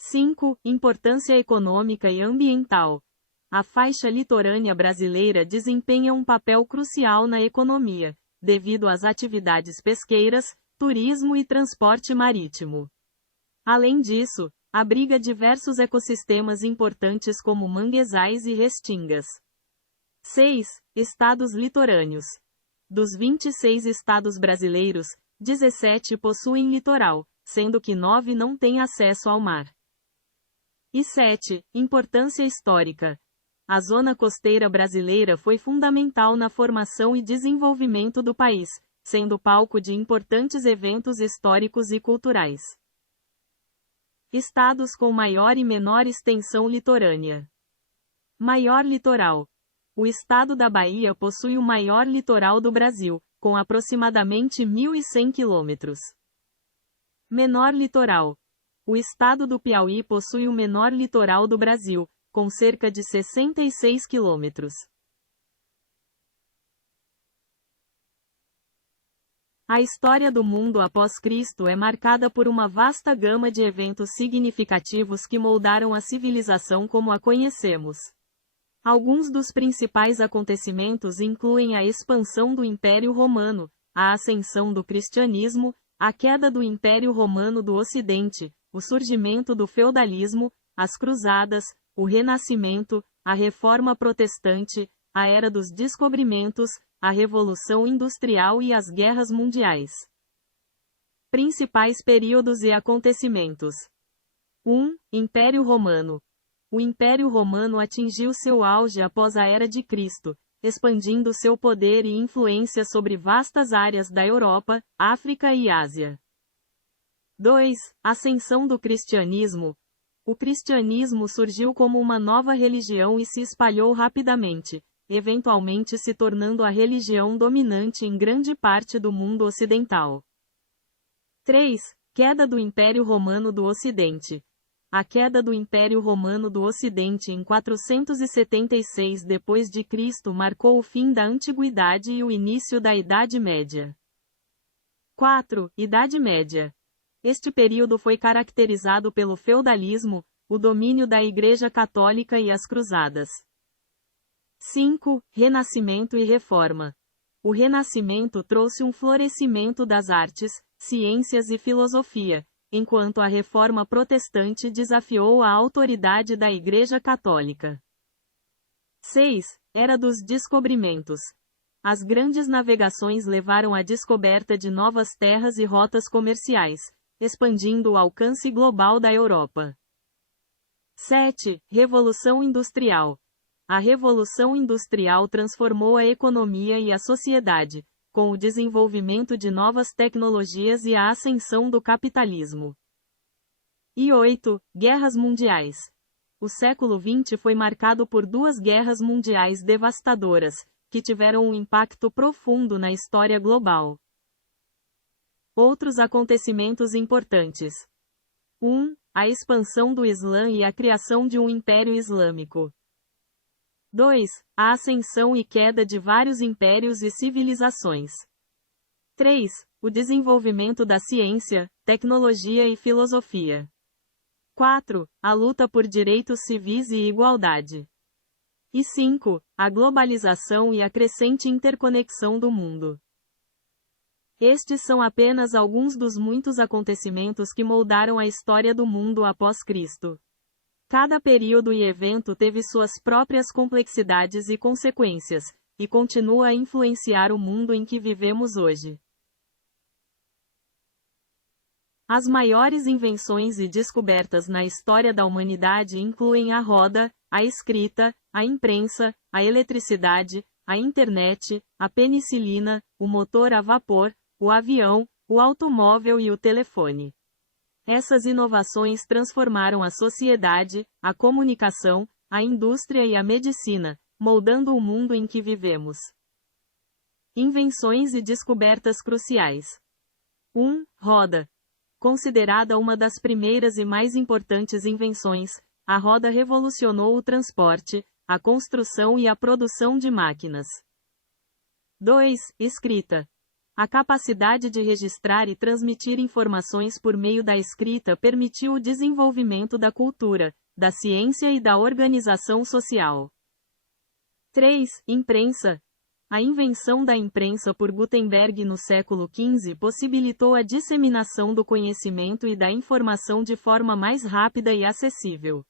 5. Importância econômica e ambiental. A faixa litorânea brasileira desempenha um papel crucial na economia, devido às atividades pesqueiras, turismo e transporte marítimo. Além disso, abriga diversos ecossistemas importantes como manguezais e restingas. 6. Estados litorâneos. Dos 26 estados brasileiros, 17 possuem litoral, sendo que 9 não têm acesso ao mar. E 7. Importância histórica. A zona costeira brasileira foi fundamental na formação e desenvolvimento do país, sendo palco de importantes eventos históricos e culturais. Estados com maior e menor extensão litorânea. Maior litoral. O estado da Bahia possui o maior litoral do Brasil, com aproximadamente 1.100 quilômetros. Menor litoral. O estado do Piauí possui o menor litoral do Brasil, com cerca de 66 quilômetros. A história do mundo após Cristo é marcada por uma vasta gama de eventos significativos que moldaram a civilização como a conhecemos. Alguns dos principais acontecimentos incluem a expansão do Império Romano, a ascensão do cristianismo, a queda do Império Romano do Ocidente, o surgimento do feudalismo, as cruzadas, o Renascimento, a Reforma Protestante, a Era dos Descobrimentos, a Revolução Industrial e as Guerras Mundiais. Principais períodos e acontecimentos. 1. Império Romano. O Império Romano atingiu seu auge após a Era de Cristo, expandindo seu poder e influência sobre vastas áreas da Europa, África e Ásia. 2. Ascensão do cristianismo. O cristianismo surgiu como uma nova religião e se espalhou rapidamente, eventualmente se tornando a religião dominante em grande parte do mundo ocidental. 3. Queda do Império Romano do Ocidente. A queda do Império Romano do Ocidente em 476 d.C. marcou o fim da Antiguidade e o início da Idade Média. 4. Idade Média. Este período foi caracterizado pelo feudalismo, o domínio da Igreja Católica e as Cruzadas. 5. Renascimento e Reforma. O Renascimento trouxe um florescimento das artes, ciências e filosofia, enquanto a Reforma Protestante desafiou a autoridade da Igreja Católica. 6. Era dos Descobrimentos. As grandes navegações levaram à descoberta de novas terras e rotas comerciais, expandindo o alcance global da Europa. 7. Revolução Industrial. A Revolução Industrial transformou a economia e a sociedade, com o desenvolvimento de novas tecnologias e a ascensão do capitalismo. E 8. Guerras Mundiais. O século XX foi marcado por 2 guerras mundiais devastadoras, que tiveram um impacto profundo na história global. Outros acontecimentos importantes. 1. A expansão do Islã e a criação de um Império Islâmico. 2. A ascensão e queda de vários impérios e civilizações. 3. O desenvolvimento da ciência, tecnologia e filosofia. 4. A luta por direitos civis e igualdade. E 5. A globalização e a crescente interconexão do mundo. Estes são apenas alguns dos muitos acontecimentos que moldaram a história do mundo após Cristo. Cada período e evento teve suas próprias complexidades e consequências, e continua a influenciar o mundo em que vivemos hoje. As maiores invenções e descobertas na história da humanidade incluem a roda, a escrita, a imprensa, a eletricidade, a internet, a penicilina, o motor a vapor, o avião, o automóvel e o telefone. Essas inovações transformaram a sociedade, a comunicação, a indústria e a medicina, moldando o mundo em que vivemos. Invenções e descobertas cruciais. 1. Roda. Considerada uma das primeiras e mais importantes invenções, a roda revolucionou o transporte, a construção e a produção de máquinas. 2. Escrita. A capacidade de registrar e transmitir informações por meio da escrita permitiu o desenvolvimento da cultura, da ciência e da organização social. 3. Imprensa. A invenção da imprensa por Gutenberg no século XV possibilitou a disseminação do conhecimento e da informação de forma mais rápida e acessível.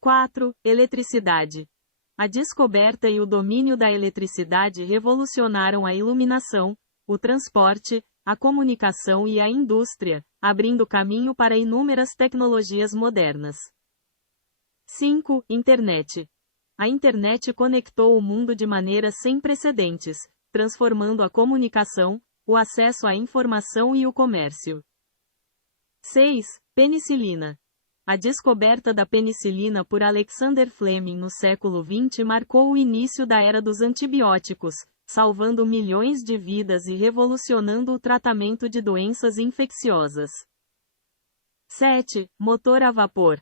4. Eletricidade. A descoberta e o domínio da eletricidade revolucionaram a iluminação, o transporte, a comunicação e a indústria, abrindo caminho para inúmeras tecnologias modernas. 5. Internet. A internet conectou o mundo de maneira sem precedentes, transformando a comunicação, o acesso à informação e o comércio. 6. Penicilina. A descoberta da penicilina por Alexander Fleming no século XX marcou o início da era dos antibióticos, salvando milhões de vidas e revolucionando o tratamento de doenças infecciosas. 7. Motor a vapor.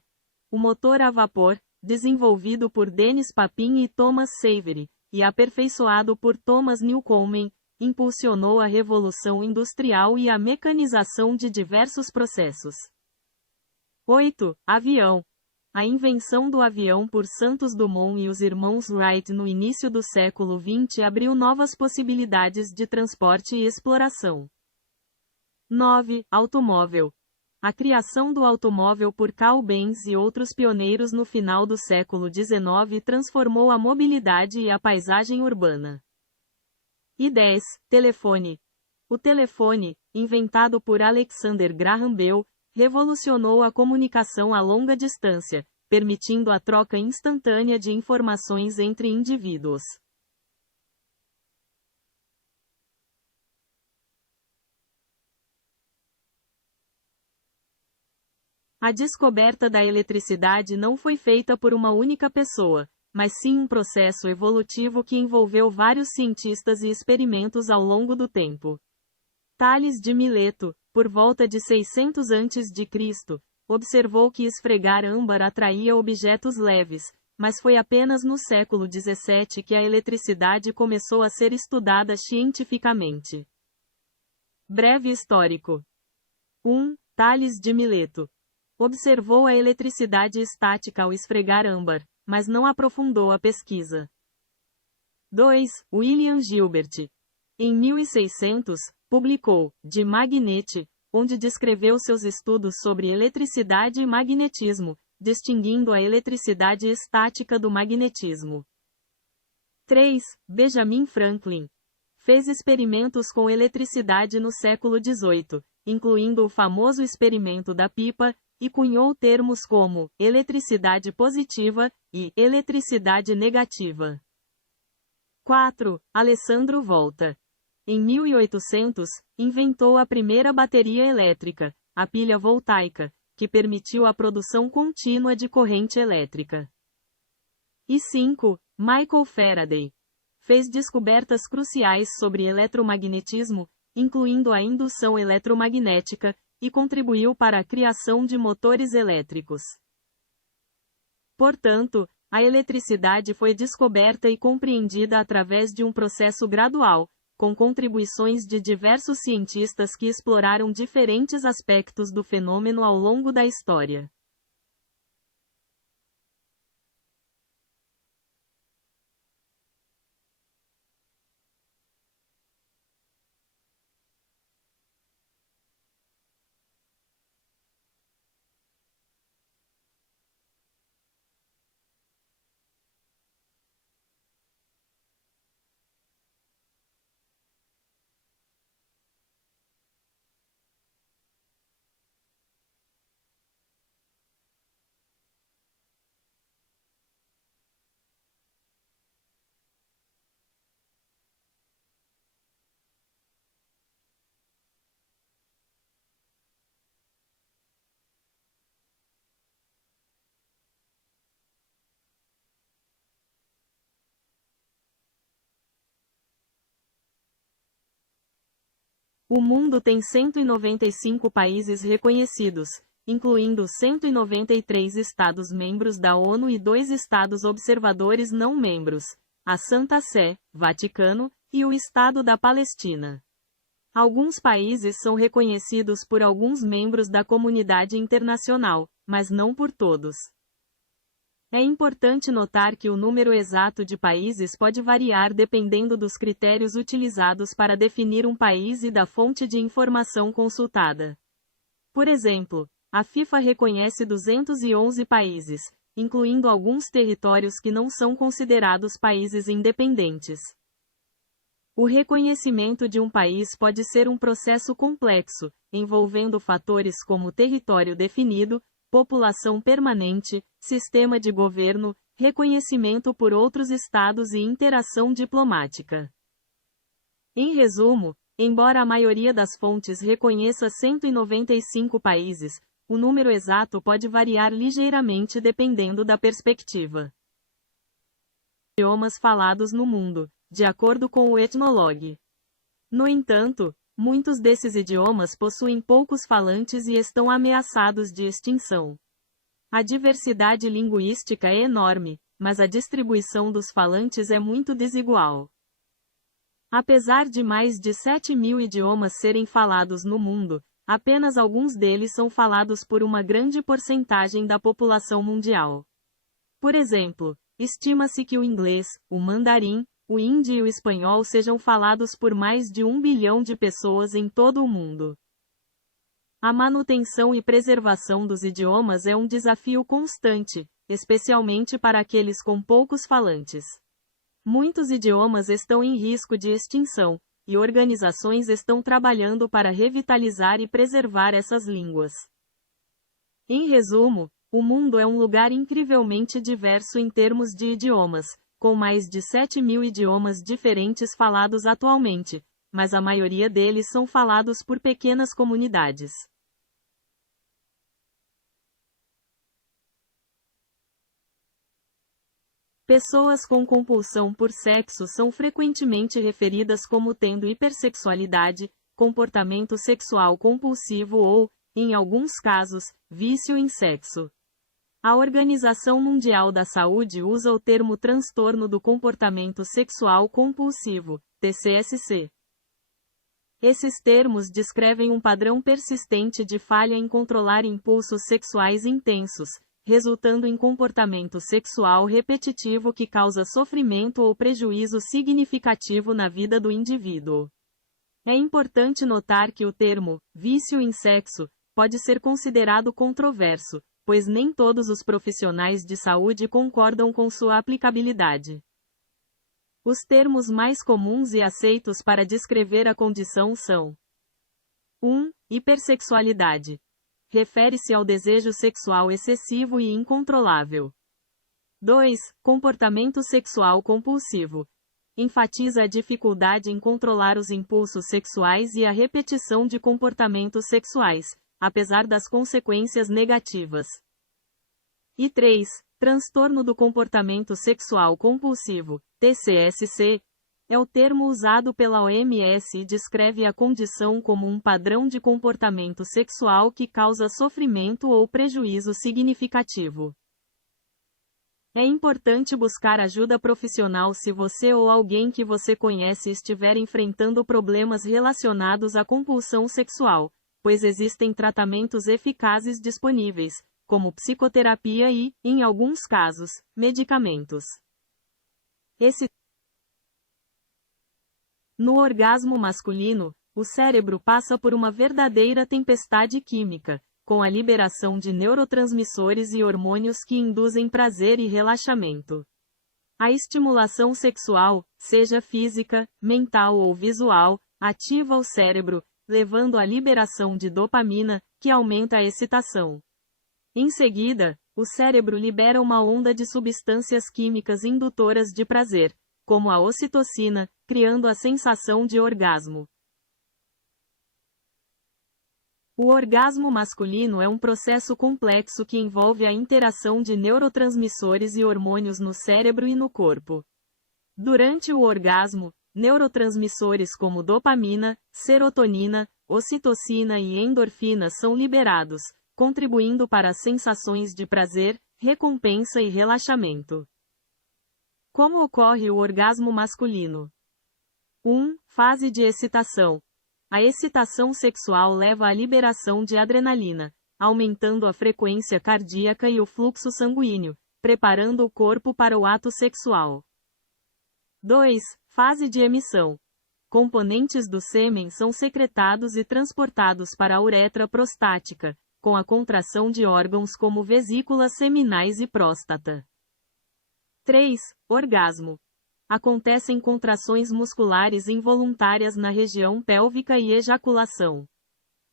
O motor a vapor, desenvolvido por Dennis Papin e Thomas Savery, e aperfeiçoado por Thomas Newcomen, impulsionou a revolução industrial e a mecanização de diversos processos. 8. Avião. A invenção do avião por Santos Dumont e os irmãos Wright no início do século XX abriu novas possibilidades de transporte e exploração. 9. Automóvel. A criação do automóvel por Carl Benz e outros pioneiros no final do século XIX transformou a mobilidade e a paisagem urbana. E 10. Telefone. O telefone, inventado por Alexander Graham Bell, revolucionou a comunicação a longa distância, permitindo a troca instantânea de informações entre indivíduos. A descoberta da eletricidade não foi feita por uma única pessoa, mas sim um processo evolutivo que envolveu vários cientistas e experimentos ao longo do tempo. Tales de Mileto, por volta de 600 a.C., observou que esfregar âmbar atraía objetos leves, mas foi apenas no século XVII que a eletricidade começou a ser estudada cientificamente. Breve histórico. 1. Tales de Mileto. Observou a eletricidade estática ao esfregar âmbar, mas não aprofundou a pesquisa. 2. William Gilbert. Em 1600, publicou De Magnete, onde descreveu seus estudos sobre eletricidade e magnetismo, distinguindo a eletricidade estática do magnetismo. 3. Benjamin Franklin. Fez experimentos com eletricidade no século XVIII, incluindo o famoso experimento da pipa, e cunhou termos como eletricidade positiva e eletricidade negativa. 4. Alessandro Volta. Em 1800, inventou a primeira bateria elétrica, a pilha voltaica, que permitiu a produção contínua de corrente elétrica. E 5. Michael Faraday. Fez descobertas cruciais sobre eletromagnetismo, incluindo a indução eletromagnética, e contribuiu para a criação de motores elétricos. Portanto, a eletricidade foi descoberta e compreendida através de um processo gradual, com contribuições de diversos cientistas que exploraram diferentes aspectos do fenômeno ao longo da história. O mundo tem 195 países reconhecidos, incluindo 193 Estados-membros da ONU e 2 Estados observadores não membros, a Santa Sé, Vaticano, e o Estado da Palestina. Alguns países são reconhecidos por alguns membros da comunidade internacional, mas não por todos. É importante notar que o número exato de países pode variar dependendo dos critérios utilizados para definir um país e da fonte de informação consultada. Por exemplo, a FIFA reconhece 211 países, incluindo alguns territórios que não são considerados países independentes. O reconhecimento de um país pode ser um processo complexo, envolvendo fatores como território definido, população permanente, sistema de governo, reconhecimento por outros estados e interação diplomática. Em resumo, embora a maioria das fontes reconheça 195 países, o número exato pode variar ligeiramente dependendo da perspectiva. Idiomas falados no mundo, de acordo com o Ethnologue. No entanto, muitos desses idiomas possuem poucos falantes e estão ameaçados de extinção. A diversidade linguística é enorme, mas a distribuição dos falantes é muito desigual. Apesar de mais de 7.000 idiomas serem falados no mundo, apenas alguns deles são falados por uma grande porcentagem da população mundial. Por exemplo, estima-se que o inglês, o mandarim, o hindi e o espanhol sejam falados por mais de 1 bilhão de pessoas em todo o mundo. A manutenção e preservação dos idiomas é um desafio constante, especialmente para aqueles com poucos falantes. Muitos idiomas estão em risco de extinção, e organizações estão trabalhando para revitalizar e preservar essas línguas. Em resumo, o mundo é um lugar incrivelmente diverso em termos de idiomas, com mais de 7.000 idiomas diferentes falados atualmente, mas a maioria deles são falados por pequenas comunidades. Pessoas com compulsão por sexo são frequentemente referidas como tendo hipersexualidade, comportamento sexual compulsivo ou, em alguns casos, vício em sexo. A Organização Mundial da Saúde usa o termo transtorno do comportamento sexual compulsivo, TCSC. Esses termos descrevem um padrão persistente de falha em controlar impulsos sexuais intensos, resultando em comportamento sexual repetitivo que causa sofrimento ou prejuízo significativo na vida do indivíduo. É importante notar que o termo vício em sexo pode ser considerado controverso, pois nem todos os profissionais de saúde concordam com sua aplicabilidade. Os termos mais comuns e aceitos para descrever a condição são: 1. Hipersexualidade. Refere-se ao desejo sexual excessivo e incontrolável. 2. Comportamento sexual compulsivo. Enfatiza a dificuldade em controlar os impulsos sexuais e a repetição de comportamentos sexuais, apesar das consequências negativas. E 3. Transtorno do comportamento sexual compulsivo, TCSC, é o termo usado pela OMS e descreve a condição como um padrão de comportamento sexual que causa sofrimento ou prejuízo significativo. É importante buscar ajuda profissional se você ou alguém que você conhece estiver enfrentando problemas relacionados à compulsão sexual, pois existem tratamentos eficazes disponíveis, como psicoterapia e, em alguns casos, medicamentos. No orgasmo masculino, o cérebro passa por uma verdadeira tempestade química, com a liberação de neurotransmissores e hormônios que induzem prazer e relaxamento. A estimulação sexual, seja física, mental ou visual, ativa o cérebro, levando à liberação de dopamina, que aumenta a excitação. Em seguida, o cérebro libera uma onda de substâncias químicas indutoras de prazer, como a ocitocina, criando a sensação de orgasmo. O orgasmo masculino é um processo complexo que envolve a interação de neurotransmissores e hormônios no cérebro e no corpo. Durante o orgasmo, neurotransmissores como dopamina, serotonina, ocitocina e endorfina são liberados, contribuindo para as sensações de prazer, recompensa e relaxamento. Como ocorre o orgasmo masculino? 1. Fase de excitação. A excitação sexual leva à liberação de adrenalina, aumentando a frequência cardíaca e o fluxo sanguíneo, preparando o corpo para o ato sexual. 2. Fase de emissão. Componentes do sêmen são secretados e transportados para a uretra prostática, com a contração de órgãos como vesículas seminais e próstata. 3. Orgasmo. Acontecem contrações musculares involuntárias na região pélvica e ejaculação.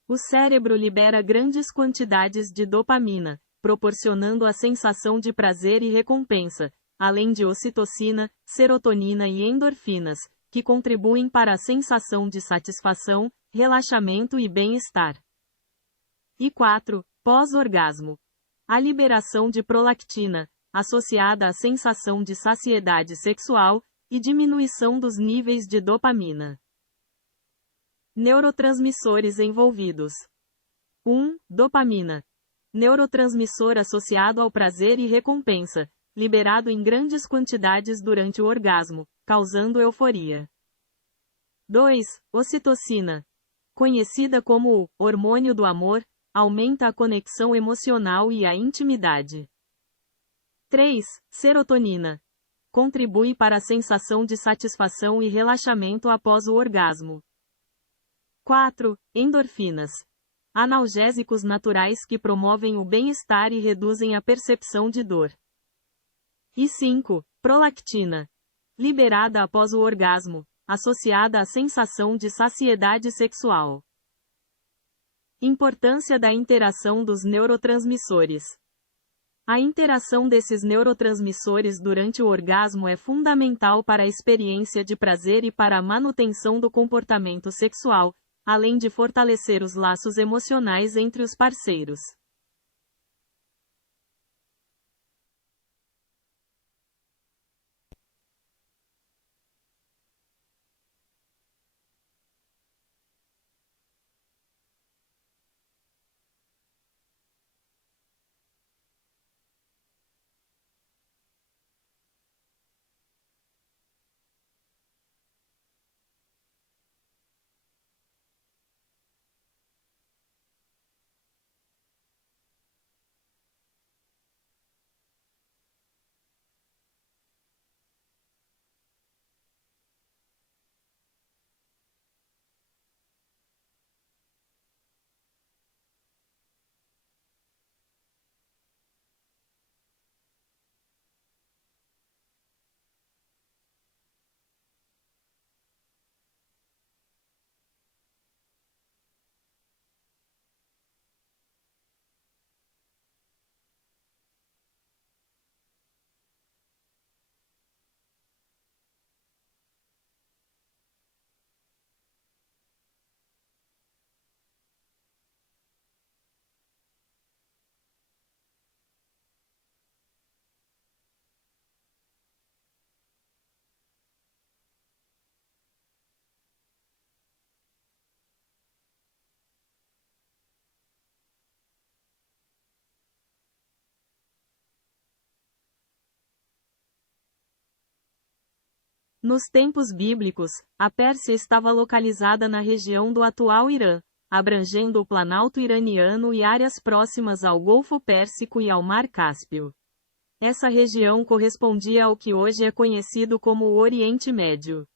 O cérebro libera grandes quantidades de dopamina, proporcionando a sensação de prazer e recompensa, além de ocitocina, serotonina e endorfinas, que contribuem para a sensação de satisfação, relaxamento e bem-estar. E 4. Pós-orgasmo. A liberação de prolactina, associada à sensação de saciedade sexual, e diminuição dos níveis de dopamina. Neurotransmissores envolvidos. 1. Dopamina. Neurotransmissor associado ao prazer e recompensa, liberado em grandes quantidades durante o orgasmo, causando euforia. 2. Ocitocina. Conhecida como o hormônio do amor, aumenta a conexão emocional e a intimidade. 3. Serotonina. Contribui para a sensação de satisfação e relaxamento após o orgasmo. 4. Endorfinas. Analgésicos naturais que promovem o bem-estar e reduzem a percepção de dor. E 5. Prolactina. Liberada após o orgasmo, associada à sensação de saciedade sexual. Importância da interação dos neurotransmissores. A interação desses neurotransmissores durante o orgasmo é fundamental para a experiência de prazer e para a manutenção do comportamento sexual, além de fortalecer os laços emocionais entre os parceiros. Nos tempos bíblicos, a Pérsia estava localizada na região do atual Irã, abrangendo o Planalto iraniano e áreas próximas ao Golfo Pérsico e ao Mar Cáspio. Essa região correspondia ao que hoje é conhecido como o Oriente Médio.